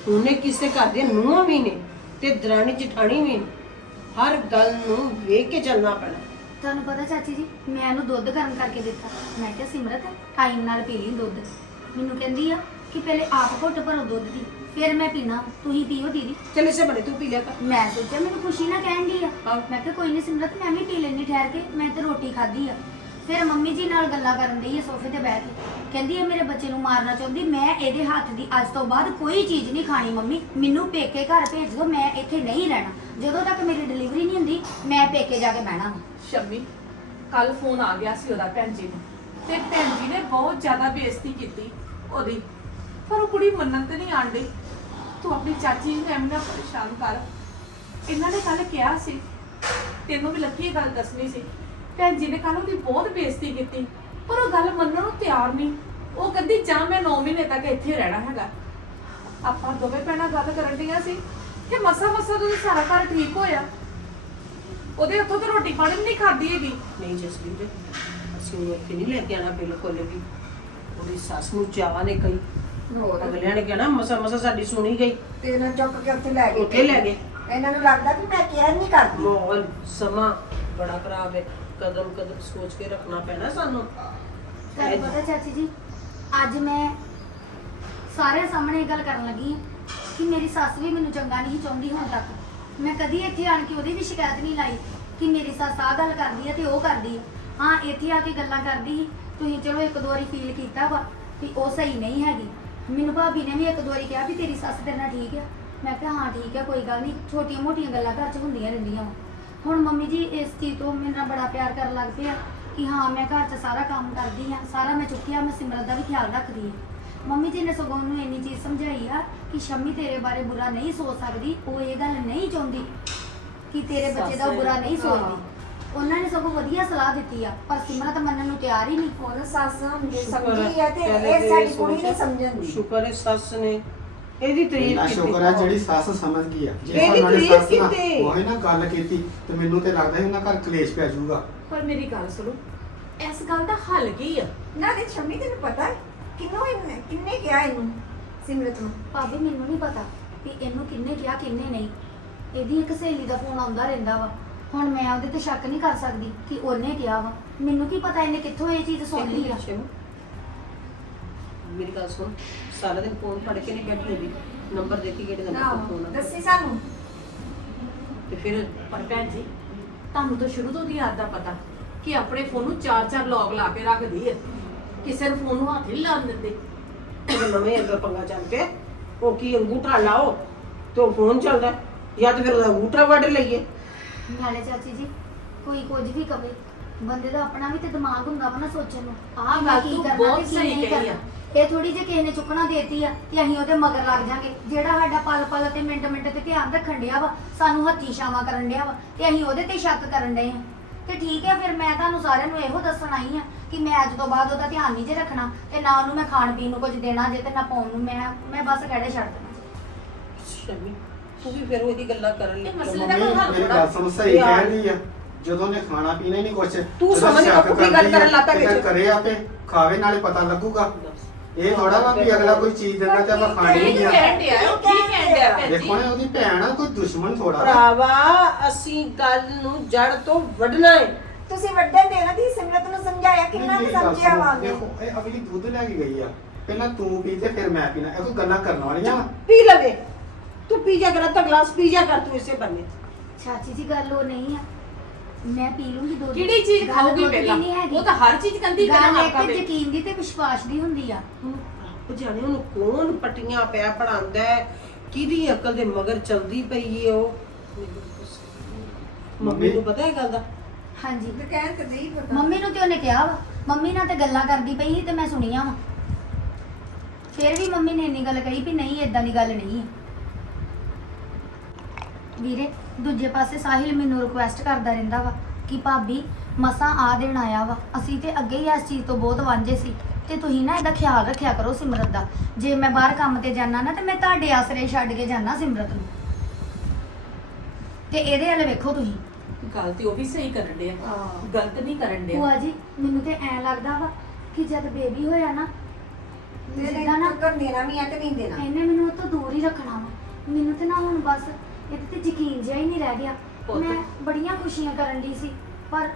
ਉਹਨੇ ਕਿਸੇ ਘਰ ਦੇ ਨੂੰਹਾਂ ਵੀ ਨੇ ਤੇ ਦਰਾਣੀ ਜਠਾਣੀ ਵੀ ਨੇ। ਹਰ ਗੱਲ ਨੂੰ ਵੇਖ ਕੇ ਚੱਲਣਾ ਪੈਣਾ। ਤੁਹਾਨੂੰ ਪਤਾ ਚਾਚੀ ਜੀ ਮੈਂ ਉਹਨੂੰ ਦੁੱਧ ਗਰਮ ਕਰਕੇ ਦਿੱਤਾ। ਮੈਂ ਕਿਹਾ ਸਿਮਰਤ ਟਾਈਮ ਨਾਲ ਪੀ ਲਈ ਦੁੱਧ। ਮੈਨੂੰ ਕਹਿੰਦੀ ਆ ਕਿ ਪਹਿਲੇ ਆਪ ਘੁੱਟ ਭਰੋ ਦੁੱਧ ਦੀ ਫਿਰ ਮੈਂ ਪੀਣਾ। ਤੁਸੀਂ ਪੀਓ ਦੀਦੀ। ਚੱਲ ਇਸੇ ਬਣੇ ਤੂੰ ਪੀ ਲਿਆ ਕਰ। ਮੈਂ ਸੋਚਿਆ ਮੈਨੂੰ ਖੁਸ਼ੀ ਨਾ ਕਹਿਣ ਦੀ ਆ। ਹਾਂ। ਮੈਂ ਕਿਹਾ ਕੋਈ ਨਹੀਂ ਸਿਮਰਤ ਮੈਂ ਵੀ ਪੀ ਲੈਣੀ ਠਹਿਰ ਕੇ ਮੈਂ ਤੇ ਰੋਟੀ ਖਾਧੀ ਆ। ਫਿਰ ਮੰਮੀ ਜੀ ਨਾਲ ਗੱਲਾਂ ਕਰਨ ਡਈ ਆ ਸੋਫੇ ਤੇ ਬਹਿ ਕੇ। ਕਹਿੰਦੀ ਆ ਮੇਰੇ ਬੱਚੇ ਨੂੰ ਮਾਰਨਾ ਚਾਹੁੰਦੀ ਮੈਂ ਇਹਦੇ ਹੱਥ ਦੀ ਅੱਜ ਤੋਂ ਬਾਅਦ ਕੋਈ ਚੀਜ਼ ਨਹੀਂ ਖਾਣੀ ਮੰਮੀ। ਮੈਨੂੰ ਪੇਕੇ ਘਰ ਭੇਜ ਦਿਓ ਮੈਂ ਇੱਥੇ ਨਹੀਂ ਰਹਿਣਾ। ਜਦੋਂ ਤੱਕ ਮੇਰੀ ਡਿਲੀਵਰੀ ਨਹੀਂ ਹੁੰਦੀ ਮੈਂ ਪੇਕੇ ਜਾ ਕੇ ਬਹਿਣਾ ਵਾ। ਸ਼ੰਮੀ ਕੱਲ ਫੋਨ ਆ ਗਿਆ ਸੀ ਉਹਦਾ ਭੈਣ ਜੀ ਨੂੰ। ਤੇ ਭੈਣ ਜੀ ਨੇ ਬਹੁਤ ਜ਼ਿਆਦਾ ਬੇਇੱਜ਼ਤੀ ਕੀਤੀ ਉਹਦੀ। ਪਰ ਉਹ ਕੁੜੀ ਮੰਨਣ ਤੇ ਨਹੀਂ ਆਂਦੀ ਤੂੰ ਆਪਣੀ ਚਾਚੀ ਨੂੰ ਐਵੇਂ ਨਾ ਪਰੇਸ਼ਾਨ ਕਰ। ਇਹਨਾਂ ਨੇ ਕੱਲ ਕਿਹਾ ਸੀ, ਤੈਨੂੰ ਵੀ ਲੱਗੀ ਇਹ ਗੱਲ ਦੱਸਣੀ ਸੀ ਭੈਣ ਜੀ ਨੇ ਕੱਲ ਉਹਦੀ ਬਹੁਤ ਬੇਇੱਜ਼ਤੀ ਕੀਤੀ, ਪਰ ਉਹ ਗੱਲ ਮੰਨਣ ਨੂੰ ਤਿਆਰ ਨਹੀਂ। ਉਹ ਕਹਿੰਦੀ, ਜਾਂ ਮੈਂ 9 ਮਹੀਨੇ ਤੱਕ ਇੱਥੇ ਰਹਿਣਾ ਹੈਗਾ। ਆਪਾਂ ਦੋਵੇਂ ਭੈਣਾਂ ਗੱਲ ਕਰਨ ਡੀਆਂ ਸੀ ਕਿ ਮਸਾ ਮਸਾ ਤੋਂ ਸਾਰਾ ਘਰ ਠੀਕ ਹੋਇਆ, ਉਹਦੇ ਹੱਥੋਂ ਤਾਂ ਰੋਟੀ ਪਾਣੀ ਵੀ ਨਹੀਂ ਖਾਦੀ ਹੈਗੀ। ਨਹੀਂ ਜਸਵੀਰ ਅਸੀਂ ਉਹ ਇੱਥੇ ਨਹੀਂ ਲੈ ਕੇ ਆਣਾ ਬਿਲਕੁਲ ਵੀ। ਉਹਦੀ ਸੱਸ ਨੂੰ ਚਾਵਾ ਨੇ ਕਹੀ। ਹੋਰ। ਅਗਲਿਆਂ ਨੇ ਕਹਿਣਾ ਮਸਾ ਮਸਾ ਸਾਡੀ ਸੁਣੀ ਗਈ। ਤੇ ਇਹਨਾਂ ਚੁੱਕ ਕੇ ਉੱਥੇ ਲੈ ਗਏ। ਉੱਥੇ ਲੈ ਗਏ। ਇਹਨਾਂ ਨੂੰ ਲੱਗਦਾ ਕਿ ਮੈਂ ਕੇਅਰ ਨਹੀਂ ਕਰਦੀ। ਮਾਹੌਲ ਸਮਾਂ ਬੜਾ ਖਰਾਬ ਹੈ। ਕਦਮ ਕਦਮ ਸੋਚ ਕੇ ਰੱਖਣਾ ਪੈਣਾ ਸਾਨੂੰ। ਤੁਹਾਨੂੰ ਪਤਾ ਚਾਚੀ ਜੀ ਅੱਜ ਮੈਂ ਸਾਰਿਆਂ ਸਾਹਮਣੇ ਇਹ ਗੱਲ ਕਰਨ ਲੱਗੀ ਹਾਂ ਕਿ ਮੇਰੀ ਸੱਸ ਵੀ ਮੈਨੂੰ ਚੰਗਾ ਨਹੀਂ ਚਾਹੁੰਦੀ ਹੁਣ ਤੱਕ। ਮੈਂ ਕਦੀ ਇੱਥੇ ਆਣ ਕੇ ਉਹਦੀ ਵੀ ਸ਼ਿਕਾਇਤ ਨਹੀਂ ਲਾਈ ਕਿ ਮੇਰੀ ਸੱਸ ਆਹ ਗੱਲ ਕਰਦੀ ਹੈ ਤੇ ਉਹ ਕਰਦੀ ਹੈ। ਹਾਂ ਇੱਥੇ ਆ ਕੇ ਗੱਲਾਂ ਕਰਦੀ ਸੀ। ਤੁਸੀਂ ਚਲੋ ਇੱਕ ਦੋ ਵਾਰੀ ਫੀਲ ਕੀਤਾ ਵਾ ਕਿ ਉਹ ਸਹੀ ਨਹੀਂ ਹੈਗੀ। ਮੈਨੂੰ ਭਾਬੀ ਨੇ ਵੀ ਇੱਕ ਦੋ ਵਾਰੀ ਕਿਹਾ ਵੀ ਤੇਰੀ ਸੱਸ ਤੇਰੇ ਨਾਲ ਠੀਕ ਆ। ਮੈਂ ਕਿਹਾ ਹਾਂ ਠੀਕ ਆ ਕੋਈ ਗੱਲ ਨਹੀਂ ਛੋਟੀਆਂ ਮੋਟੀਆਂ ਗੱਲਾਂ ਘਰ 'ਚ ਹੁੰਦੀਆਂ ਰਹਿੰਦੀਆਂ ਵਾਂ। ਹੁਣ ਮੰਮੀ ਜੀ ਇਸ ਚੀਜ਼ ਤੋਂ ਮੇਰੇ ਨਾਲ ਬੜਾ ਪਿਆਰ ਕਰਨ ਲੱਗ ਪਏ ਆ ਕਿ ਹਾਂ ਮੈਂ ਘਰ 'ਚ ਸਾਰਾ ਕੰਮ ਕਰਦੀ ਆ ਸਾਰਾ ਮੈਂ ਚੁੱਕਿਆ ਮੈਂ ਸਿਮਰਤ ਦਾ ਵੀ ਖਿਆਲ ਰੱਖਦੀ ਆ। ਮੰਮੀ ਜੀ ਨੇ ਸਗੋਂ ਨੂੰ ਇੰਨੀ ਚੀਜ਼ ਸਮਝਾਈ ਆ ਕਿ ਸ਼ੰਮੀ ਤੇਰੇ ਬਾਰੇ ਬੁਰਾ ਨਹੀਂ ਸੋਚ ਸਕਦੀ ਉਹ ਇਹ ਗੱਲ ਨਹੀਂ ਚਾਹੁੰਦੀ ਕਿ ਤੇਰੇ ਬੱਚੇ ਦਾ ਉਹ ਬੁਰਾ ਨਹੀਂ ਸੋਚਦੀ। ਉਹਨਾਂ ਨੇ ਸਗੋਂ ਵਧੀਆ ਸਲਾਹ ਦਿੱਤੀ ਆ ਪਰ ਸਿਮਰਤ ਮੰਨਣ ਨੂੰ ਤਿਆਰ ਹੀ ਨਹੀਂ। ਹੁਣ ਸੱਸ ਸਮਝੀ ਆ ਤੇ ਇਹ ਤੇ ਸਾਡੀ ਕੁੜੀ ਨਹੀਂ ਸਮਝਣ ਦੀ। ਸ਼ੁਕਰ ਹੈ ਸੱਸ ਨੇ ਇਹਦੀ ਤਾਰੀਫ ਇੰਨਾ ਕੀਤੀ। ਸ਼ੁਕਰ ਹੈ ਜਿਹੜੀ ਸੱਸ ਸਮਝ ਗਈ ਆ। ਜੇ ਇਹਦੀ ਉਹਨਾਂ ਨੇ ਤਾਰੀਫ਼ ਸੱਸ ਨਾਲ ਕੀਤੀ। ਉਹੀ ਨਾ ਗੱਲ ਕੀਤੀ ਤੇ ਮੈਨੂੰ ਤੇ ਲੱਗਦਾ ਸੀ ਉਹਨਾਂ ਘਰ ਕਲੇਸ਼ ਪੈ ਜਾਊਗਾ। ਪਰ ਮੇਰੀ ਗੱਲ ਸੁਣੋ ਇਸ ਗੱਲ ਦਾ ਹੱਲ ਕੀ ਆ? ਨਾ ਦੇ ਸ਼ਮੀ ਤੈਨੂੰ ਪਤਾ ਹੈ ਕਿੰਨੋਂ ਇਹਨੇ ਕਿੰਨੇ ਕਿਹਾ ਇਹਨੂੰ ਸਿਮਰਤ ਨੂੰ? ਭਾਬੀ ਮੈਨੂੰ ਨਹੀਂ ਪਤਾ ਵੀ ਇਹਨੂੰ ਕਿੰਨੇ ਕਿਹਾ ਕਿੰਨੇ ਨਹੀਂ। ਇਹਦੀ ਇੱਕ ਸਹੇਲੀ ਦਾ ਫੋਨ ਆਉਂਦਾ ਰਹਿੰਦਾ ਵਾ। ਹੁਣ ਮੈਂ ਉਹਦੇ ਤੇ ਸ਼ੱਕ ਨਹੀਂ ਕਰ ਸਕਦੀ ਕਿ ਉਹਨੇ ਕਿਹਾ ਵਾ। ਮੈਨੂੰ ਕੀ ਪਤਾ ਇਹਨੇ ਕਿੱਥੋਂ ਇਹ ਚੀਜ਼ ਸੁਣ ਲਈ ਆ। ਸ਼ਿਵ, ਮੇਰੀ ਗੱਲ ਸੁਣ ਸਾਰਾ ਦਿਨ ਫੋਨ ਫੜ ਕੇ ਨਹੀਂ ਬੈਠੀ ਹੁੰਦੀ। ਨੰਬਰ ਦੇਖੀ ਕਿਹੜੇ ਨੰਬਰ ਤੇ ਫੋਨ ਆ? ਦੱਸੀ ਸਾਨੂੰ। ਤੇ ਫਿਰ ਪਰ ਭੈਣ ਜੀ ਤੁਹਾਨੂੰ ਤਾਂ ਸ਼ੁਰੂ ਤੋਂ ਦੀ ਆਦਤ ਦਾ ਪਤਾ ਕਿ ਆਪਣੇ ਫੋਨ ਨੂੰ ਚਾਰ ਚਾਰ ਲੌਗ ਲਾ ਕੇ ਰੱਖਦੀ ਹੈ ਕਿਸੇ ਨੂੰ ਫੋਨ ਨੂੰ ਹੱਥ ਨਹੀਂ ਲਾਉਣ ਦਿੰਦੇ। ਉਹ ਨਵੇਂ ਅੰਦਰ ਪੰਗਾ ਚੱਲ ਪਿਆ। ਉਹ ਕੀ ਅੰਗੂਠਾ ਲਾਓ ਤੇ ਉਹ ਫੋਨ ਚੱਲਦਾ। ਜਾਂ ਤੇ ਫਿਰ ਉਹਦਾ ਅੰਗੂਠਾ ਵੱਢ ਲਈਏ। ਨਾਲੇ ਚਾਚੀ ਜੀ ਕੋਈ ਕੁਝ ਵੀ ਕਵੇ ਬੰਦੇ ਦਾ ਆਪਣਾ ਵੀ ਤੇ ਦਿਮਾਗ ਹੁੰਦਾ ਵਾ ਨਾ ਸੋਚਣ ਨੂੰ। ਆਹ ਗੱਲ ਕੀ ਤੂੰ ਕਰਨਾ ਬਹੁਤ ਕੀ ਸਹੀ ਨਹੀਂ ਕਹੀ ਆ। ਕਰਨਾ। ਇਹ ਥੋੜੀ ਜਿਹੀ ਕਿਸੇ ਨੇ ਚੁੱਕਣਾ ਦੇਤੀ ਆ ਤੇ ਅਸੀਂ ਉਹਦੇ ਮਗਰ ਲੱਗ ਜਾਾਂਗੇ। ਜਿਹੜਾ ਸਾਡਾ ਪਲ ਪਲ ਤੇ ਮਿੰਟ ਮਿੰਟ ਤੇ ਧਿਆਨ ਰੱਖਣ ਡਿਆ ਵਾ ਸਾਨੂੰ ਹੱਥੀ ਛਾਵਾਂ ਕਰਨ ਡਿਆ ਵਾ ਤੇ ਅਸੀਂ ਉਹਦੇ ਤੇ ਸ਼ੱਕ ਕਰਨ ਡਏ ਆ। ਤੇ ਠੀਕ ਹੈ ਫਿਰ ਮੈਂ ਤੁਹਾਨੂੰ ਸਾਰਿਆਂ ਨੂੰ ਇਹੋ ਦੱਸਣ ਆਈ ਆ ਕਿ ਮੈਂ ਅੱਜ ਤੋਂ ਬਾਅਦ ਉਹਦਾ ਧਿਆਨ ਨਹੀਂ ਜੇ ਰੱਖਣਾ ਤੇ ਨਾ ਉਹਨੂੰ ਮੈਂ ਖਾਣ ਪੀਣ ਨੂੰ ਕੁਝ ਦੇਣਾ ਜੇ ਤੇ ਨਾ ਪਾਉਣ ਨੂੰ ਮੈਂ ਮੈਂ ਬਸ ਕਿਹੜੇ ਛੱਡ ਦੇਣਾ। ਸ਼ਮੀ। ਤੂੰ ਵੀ ਫਿਰ ਉਹਦੀ ਗੱਲਾਂ ਕਰਨ ਲੱਗ ਮਸਲੇ ਪਈ। ਦਾ ਕੋਈ ਹੱਲ ਮੇਰੀ ਥੋੜ੍ਹਾ। ਗੱਲ ਸੁਣ ਸਹੀ ਯਾਰ। ਕਹਿੰਦੀ ਆ। ਜਦੋਂ ਨੇ ਖਾਣਾ ਪੀਣਾ ਹੀ ਨਹੀਂ ਕੁਛ ਤੂੰ ਜਦੋਂ ਸਮਝ ਸ਼ੱਕ ਪੁੱਠੀ ਗੱਲ ਕਰਦੀ ਕਰਨ ਲੱਗ ਪਿਆ ਤੇ ਵਿੱਚ। ਕਰੇ ਆਪੇ ਖਾਵੇ ਨਾਲੇ ਪਤਾ ਲੱਗੂਗਾ। ਇਹ ਥੋੜਾ ਵਾ ਵੀ ਅਗਲਾ ਕੋਈ ਚੀਜ਼ ਦਿੰਦਾ ਤੇ ਆਪਾਂ ਖਾਣੀ ਨਹੀਂ ਆ। ਕਹਿਣ ਡਿਆ ਉਹ ਕੀ ਕਹਿਣ ਡਿਆ ਭੈਣ ਜੀ? ਦੇਖੋ ਨਾ ਉਹਦੀ ਭੈਣ ਆ ਕੋਈ ਦੁਸ਼ਮਣ ਥੋੜਾ ਵਾ। ਭਰਾਵਾ ਅਸੀਂ ਗੱਲ ਨੂੰ ਜੜ ਤੋਂ ਵੱਢਣਾ ਹੈ। ਤੁਸੀਂ ਵੱਡੇ ਦੇ ਨਾ ਦੀ ਸਿਮਰਤ ਨੂੰ ਸਮਝਾਇਆ ਕਿੰਨਾ ਕੁ ਮੇਰੀ ਗੱਲ ਸਮਝਿਆ ਸੁਣੋ, ਵਾਂਗੇ? ਦੇਖੋ ਇਹ ਅਗਲੀ ਦੁੱਧ ਲੈ ਕੇ ਗਈ ਆ। ਪਹਿਲਾਂ ਤੂੰ ਪੀ ਤੇ ਫਿਰ ਮੈਂ ਪੀਣਾ। ਇਹ ਕੋਈ ਗੱਲਾਂ ਕਰਨ ਵਾਲੀਆਂ? ਵਾ ਪੀ ਲਵੇ। ਤੂੰ ਪੀ ਜਾ ਕਰ ਅੱਧਾ ਗਲਾਸ ਪੀ ਜਾ ਕਰ ਤੂੰ ਇਸੇ ਬੰਨੇ ਚਾਚੀ ਜੀ ਗੱਲ ਉਹ ਨਹੀਂ ਆ। ਮੈਂ ਪੀ ਲੂੰਗੀ ਦੋ ਕਿਹੜੀ ਚੀਜ਼ ਖਾਓਗੀ ਪਹਿਲਾਂ? ਨਹੀਂ ਹੈਗੀ। ਉਹ ਤਾਂ ਹਰ ਚੀਜ਼ ਕੰਦੀ ਗੱਲ ਪਹਿਲਾਂ ਇੱਕ ਵੇ। ਯਕੀਨ ਦੀ ਤੇ ਵਿਸ਼ਵਾਸ ਦੀ ਹੁੰਦੀ ਆ। ਉਹ ਜਾਣੇ ਉਹਨੂੰ ਕੌਣ ਪੱਟੀਆਂ ਪਿਆ ਪੜਾਉਂਦਾ ਹੈ? ਕਿਹਦੀ ਅਕਲ ਦੇ ਮਗਰ ਚਲਦੀ ਪਈ ਏ ਉਹ? ਮੰਮੀ। ਨੂੰ ਪਤਾ ਹੈ ਗੱਲ ਦਾ? ਹਾਂਜੀ। ਮੈਂ ਕਹਿਣ ਤੇ ਨਹੀਂ ਪਤਾ। ਮੰਮੀ ਨੂੰ ਤੇ ਉਹਨੇ ਕਿਹਾ ਵਾ। ਮੰਮੀ ਨਾਲ ਤੇ ਗੱਲਾਂ ਕਰਦੀ ਪਈ ਸੀ ਤੇ ਮੈਂ ਸੁਣੀਆਂ ਵਾ। ਫਿਰ ਵੀ ਮੰਮੀ ਨੇ ਇੰਨੀ ਗੱਲ ਕਹੀ ਵੀ ਨਹੀਂ ਇਦਾਂ ਦੀ ਗੱਲ ਨਹੀਂ ਹੈ ਵੀਰੇ ਦੂਜੇ ਪਾਸੇ ਸਾਹਿਲ ਮੈਨੂੰ ਰਿਕੁਐਸਟ ਕਰਦਾ ਰਹਿੰਦਾ ਵਾ ਕਿ ਭਾਬੀ ਮਸਾਂ ਆ ਦੇਣ ਆਇਆ ਵਾ। ਅਸੀਂ ਤੇ ਅੱਗੇ ਹੀ ਇਸ ਚੀਜ਼ ਤੋਂ ਬਹੁਤ ਵਾਂਝੇ ਸੀ ਤੇ ਤੁਸੀਂ ਨਾ ਇਹਦਾ ਖਿਆਲ ਰੱਖਿਆ ਕਰੋ ਸਿਮਰਤ ਦਾ। ਜੇ ਮੈਂ ਬਾਹਰ ਕੰਮ ਤੇ ਜਾਣਾ ਨਾ ਤੇ ਮੈਂ ਤੁਹਾਡੇ ਆਸਰੇ ਛੱਡ ਕੇ ਜਾਣਾ ਸਿਮਰਤ ਨੂੰ। ਤੇ ਇਹਦੇ ਵੱਲ ਵੇਖੋ ਤੁਸੀਂ। ਗੱਲ ਤੇ ਉਹ ਵੀ ਸਹੀ ਕਰਨ ਡਿਆ। ਹਾਂ। ਗਲਤ ਨਹੀਂ ਕਰਨ ਡਿਆ। ਭੂਆ ਜੀ ਮੈਨੂੰ ਤੇ ਐ ਲੱਗਦਾ ਵਾ ਕਿ ਜਦ ਬੇਬੀ ਹੋਇਆ ਨਾ ਮੇਰੇ ਜਿੱਦਾਂ ਨਾ ਕਰ ਦੇਣਾ ਵੀ ਆ ਤੇ ਨਹੀਂ ਦੇਣਾ। ਇਹਨੇ ਮੈਨੂੰ ਉਹ ਤੋਂ ਦੂਰ ਹੀ ਰੱਖਣਾ ਵਾ। ਮੈਨੂੰ ਤੇ ਨਾ ਹੁਣ ਬਸ ਇਹਦੇ ਤੇ ਯਕੀਨ ਜਿਹਾ ਹੀ ਨਹੀਂ ਰਹਿ ਗਿਆ। ਪੁੱਤ। ਮੈਂ ਬੜੀਆਂ ਖੁਸ਼ੀਆਂ ਕਰਨ ਦੀ ਸੀ ਪਰ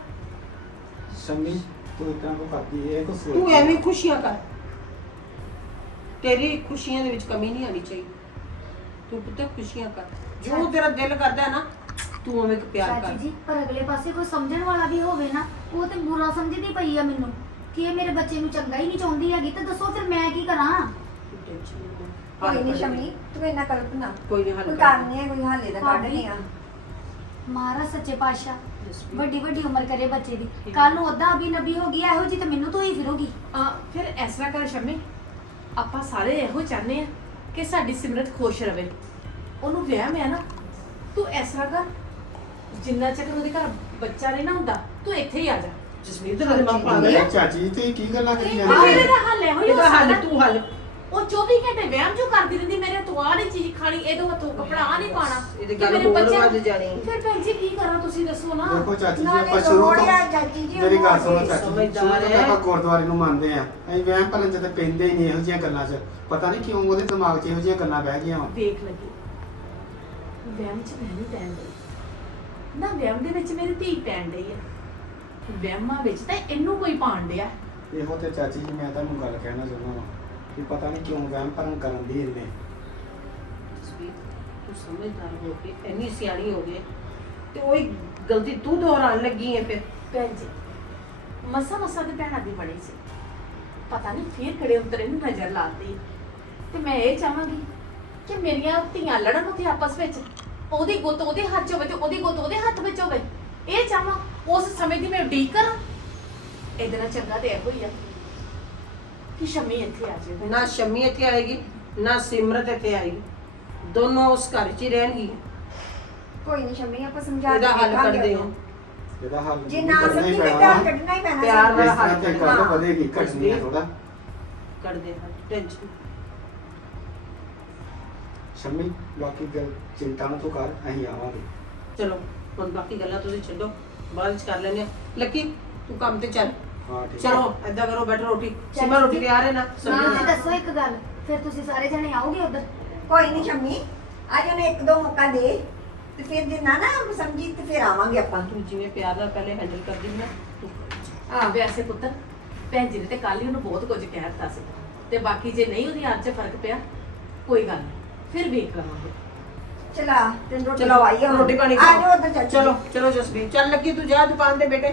ਸ਼ਮੀ ਤੂੰ ਇਤਨਾ ਕੋ ਕਰਦੀ ਏ? ਕੋ ਸੋਚ ਤੂੰ ਐਵੇਂ ਖੁਸ਼ੀਆਂ ਕਰ। ਤੇਰੀ ਖੁਸ਼ੀਆਂ ਦੇ ਵਿੱਚ ਕਮੀ ਨਹੀਂ ਆਣੀ ਚਾਹੀਦੀ। ਤੂੰ ਪੁੱਤ ਖੁਸ਼ੀਆਂ ਕਰ। ਜੋ ਤੇਰਾ ਦਿਲ ਕਰਦਾ ਹੈ ਨਾ ਤੂੰ ਉਵੇਂ ਕੁ ਪਿਆਰ ਕਰ। ਚਾਚੀ ਜੀ ਪਰ ਅਗਲੇ ਪਾਸੇ ਕੋਈ ਸਮਝਣ ਵਾਲਾ ਵੀ ਹੋਵੇ ਨਾ ਉਹ ਤੇ ਬੁਰਾ ਸਮਝਦੀ ਪਈ ਆ ਮੈਨੂੰ। ਕਿ ਇਹ ਮੇਰੇ ਬੱਚੇ ਨੂੰ ਚੰਗਾ ਹੀ ਨਹੀਂ ਚਾਹੁੰਦੀ ਹੈਗੀ ਤੇ ਦੱਸੋ ਫਿਰ ਮੈਂ ਕੀ ਕਰਾਂ? ਨਾ। ਕੋਈ ਨਹੀਂ। ਸ਼ਮੀ ਤੂੰ ਇਹਨਾਂ ਕਲਪਨਾ ਕੋਈ ਨਹੀਂ ਹੱਲ ਕਰਨੀ ਹੈ ਕੋਈ ਹਾਲੇ ਦਾ ਕੱਢਨੇ ਆ। ਮਹਾਰਾਜ ਸੱਚੇ ਪਾਤਸ਼ਾਹ ਵੱਡੀ ਵੱਡੀ ਉਮਰ ਕਰੇ ਬੱਚੇ ਦੀ। ਕੱਲ ਨੂੰ ਉਦਾਂ ਅਭੀ ਨਬੀ ਹੋ ਗਈ ਇਹੋ ਜੀ ਤੇ ਮੈਨੂੰ ਤੋਂ ਹੀ ਫਿਰੋਗੀ। ਆ ਫਿਰ ਇਸ ਤਰ੍ਹਾਂ ਕਰ ਸ਼ਮੀ ਆਪਾਂ ਸਾਰੇ ਇਹੋ ਚਾਹੁੰਦੇ ਆ ਕਿ ਸਾਡੀ ਸਿਮਰਤ ਖੁਸ਼ ਰਵੇ। ਉਹਨੂੰ ਵਿਆਹ ਮੈਂ ਨਾ ਤੂੰ ਇਸ ਤਰ੍ਹਾਂ ਕਰ। ਜਿੰਨਾ ਚਿਰ ਉਹਦੇ ਘਰ ਬੱਚਾ ਨਹੀਂ ਨਾ ਹੁੰਦਾ ਤੂੰ ਇੱਥੇ ਹੀ ਆ ਜਾ। ਜਸਵੀਰ ਤੇਰਾ ਦਿਮਾਗ ਪਾਗਲ ਹੈ ਚਾਚੀ ਤੇ ਕੀ ਗੱਲਾਂ ਕਰੀ ਆਹ ਜਾਂਦੀ ਇਹਦਾ ਹੱਲ ਇਹੋ ਹੀ ਇਹਦਾ ਹੱਲ। ਤੂੰ ਹੱਲ। ਉਹ 24 ਘੰਟੇ ਵਹਿਮ ਜੋ ਕਰਦੀ ਰਹਿੰਦੀ ਮੇਰੇ ਤੋਂ ਆਹ ਨਹੀਂ ਚੀਜ਼ ਖਾਣੀ ਇਹਦੇ ਹੱਥੋਂ ਕੱਪੜਾ ਆ ਨਹੀਂ ਪਾਣਾ ਇਹਦੀ ਤੇ ਗੱਲ ਮੇਰੇ ਹੋਰ ਵੱਧ ਜਾਣੀ। ਫਿਰ ਭੈਣ ਜੀ ਕੀ ਕਰਾਂ ਤੁਸੀਂ ਦੱਸੋ ਨਾ? ਦੇਖੋ ਚਾਚੀ ਜੀ ਆਪਾਂ ਸ਼ੁਰੂ ਤੋਂ ਆ ਚਾਚੀ ਜੀ ਮੇਰੀ ਗੱਲ ਸੁਣੋ ਚਾਚੀ ਜੀ ਸਮਝਦਾਰ ਸ਼ੁਰੂ ਤੋਂ ਹੈ। ਆਪਾਂ ਗੁਰਦੁਆਰੇ ਨੂੰ ਮੰਨਦੇ ਆ ਅਸੀਂ ਵਹਿਮ ਭਰਨ ਚ ਤੇ ਪੈਂਦੇ ਹੀ ਨਹੀਂ ਇਹੋ ਜਿਹੀਆਂ ਗੱਲਾਂ 'ਚ। ਪਤਾ ਨਹੀਂ ਕਿਉਂ ਉਹਦੇ ਦਿਮਾਗ 'ਚ ਇਹੋ ਜਿਹੀਆਂ ਗੱਲਾਂ ਬਹਿ ਗਈਆਂ ਵਾ। ਦੇਖ ਲੱਗੀ। ਵਹਿਮ ਚ ਮੈਂ ਨਹੀਂ ਪੈਣ ਡਈ। ਨਾ ਵਹਿਮ ਦੇ ਵਿੱਚ ਮੇਰੀ ਧੀ ਪੈਣ ਡਈ ਆ। ਵਹਿਮਾਂ ਵਿੱਚ ਤਾਂ ਇਹਨੂੰ ਕੋਈ ਪਾਣ ਡਿਆ। ਇਹੋ ਤੇ ਚਾਚੀ ਜੀ ਮੈਂ ਤੁਹਾਨੂੰ ਗੱਲ ਕਹਿਣਾ ਚਾਹੁੰਦਾ ਵਾਂ। ਕਿ ਪਤਾ ਨਹੀਂ ਕਿਉਂ ਵਹਿਮ ਭਰਨ ਕਰਨ ਦੀ ਇਹਨੇ ਜਸਵੀਰ ਤੂੰ ਸਮਝਦਾਰ ਹੋ ਕੇ ਇੰਨੀ ਸਿਆਣੀ ਹੋ ਗਈ ਤੇ ਉਹੀ ਗਲਤੀ ਤੂੰ ਦੁਹਰਾਉਣ ਲੱਗੀ ਹੈ ਫਿਰ। ਭੈਣ ਜੀ ਮਸਾ ਮਸਾ ਦੇ ਭੈਣਾਂ ਦੀ ਬਣੀ ਸੀ। ਪਤਾ ਨਹੀਂ ਫੇਰ ਕਿਹੜੇ ਉਤਰੇ ਨੂੰ ਨਜ਼ਰ ਲਾਤੀ। ਤੇ ਮੈਂ ਇਹ ਚਾਹਾਂਗੀ ਕਿ ਮੇਰੀਆਂ ਧੀਆਂ ਲੜਨ ਉੱਥੇ ਆਪਸ ਵਿੱਚ ਉਹਦੀ ਗੁੱਤ ਉਹਦੇ ਹੱਥ 'ਚ ਹੋਵੇ ਤੇ ਉਹਦੀ ਗੁੱਤ ਉਹਦੇ ਹੱਥ ਵਿੱਚ ਹੋਵੇ। ਇਹ ਚਾਹਾਂ ਉਸ ਸਮੇਂ ਦੀ ਮੈਂ ਉਡੀਕ ਕਰਾਂ। ਇਹਦੇ ਨਾਲ ਚੰਗਾ ਤੇ ਇਹੋ ਹੀ ਆ। ਕਿ ਸ਼ਮੀ ਇੱਥੇ ਆ ਜਾਵੇ? ਨਾ ਸ਼ਮੀ ਇੱਥੇ ਆਏਗੀ ਨਾ ਸਿਮਰਤ ਇੱਥੇ ਆਏਗੀ। ਦੋਨੋਂ ਉਸ ਘਰ 'ਚ ਹੀ ਰਹਿਣਗੀ ਕੋਈ ਨਹੀਂ ਸ਼ਮੀ ਆਪਾਂ ਸਮਝਾ ਇਹਦਾ ਹੱਲ ਦੇਖਾਂਗੇ ਕਰਦੇ ਹਾਂ। ਉਹਨੂੰ। ਇਹਦਾ ਹੱਲ ਜੇ ਨਾ ਕਰਨਾ ਹੀ ਸਮਝੀ ਤੇ ਪੈਣਾ। ਕੱਢਣਾ ਹੀ ਪੈਣਾ ਪਿਆਰ ਨਾਲ ਇਸ ਤਰ੍ਹਾਂ ਹੱਲ ਤੇ ਕਰਨਾ। ਗੱਲ ਵਧੇਗੀ ਘਟਣੀ ਹੈ ਥੋੜਾ ਕਰਦੇ ਹਾਂ ਟੈਨਸ਼ਨ ਸ਼ਮੀ ਬਾਕੀ ਗੱਲ ਚਿੰਤਾ ਨਾ ਤੂੰ ਕਰ ਅਸੀਂ ਆਵਾਂਗੇ। ਚਲੋ ਹੁਣ ਬਾਕੀ ਗੱਲਾਂ ਤੁਸੀਂ ਛੱਡੋ। ਬਾਅਦ ਵਿੱਚ ਕਰ ਲੈਣੇ ਲੱਕੀ ਤੂੰ ਕੰਮ ਤੇ ਚੱਲ। ਹਾਂ ਠੀਕ ਹੈ। ਚਲੋ ਏਦਾਂ ਕਰੋ ਬੈਠੋ ਰੋਟੀ। ਸੀਮਾ ਰੋਟੀ ਤਿਆਰ ਹੈ ਨਾ? ਨਾ ਸਮਝ ਤੇ ਦੱਸੋ ਇੱਕ ਗੱਲ। ਫਿਰ ਤੁਸੀਂ ਸਾਰੇ ਜਣੇ ਆਓਗੇ ਉਧਰ? ਕੋਈ ਨਹੀਂ ਸ਼ਮੀ ਅੱਜ ਉਹਨੇ ਇੱਕ ਦੋ ਮੌਕਾ ਦੇ। ਤੇ ਫਿਰ ਜੇ ਨਾ ਨਾ ਸਮਝੀ ਤੇ ਫਿਰ ਆਵਾਂਗੇ ਆਪਾਂ। ਤੂੰ ਜਿਵੇਂ ਪਿਆਰ ਨਾਲ ਪਹਿਲੇ ਹੈਂਡਲ ਕਰਦੀ ਸੀ ਨਾ ਆ ਵੈਸੇ ਪੁੱਤਰ ਭੈਣ ਜੀ ਨੇ ਤੇ ਕੱਲ ਹੀ ਉਹਨੂੰ ਬਹੁਤ ਕੁਝ ਕਹਿ ਦਿੱਤਾ ਸੀ। ਤੇ ਬਾਕੀ ਜੇ ਨਹੀਂ ਉਹਦੀ ਅੱਜ 'ਚ ਫ਼ਰਕ ਪਿਆ ਕੋਈ ਗੱਲ ਨਹੀਂ ਫਿਰ ਵੇਖ ਕਰਾਂਗੇ। ਚਲਾ ਤੈਨੂੰ ਰੋਟੀ ਚਲੋ ਖਵਾਈ ਆ। ਰੋਟੀ ਪਾਣੀ ਆ ਜਾਓ ਉਧਰ ਚੱਲ ਚਲੋ ਚਲੋ ਜਸਬੀਰ ਚੱਲ ਲੱਗੀ ਤੂੰ ਜਾ ਦੁਕਾਨ ਤੇ ਬੇਟੇ।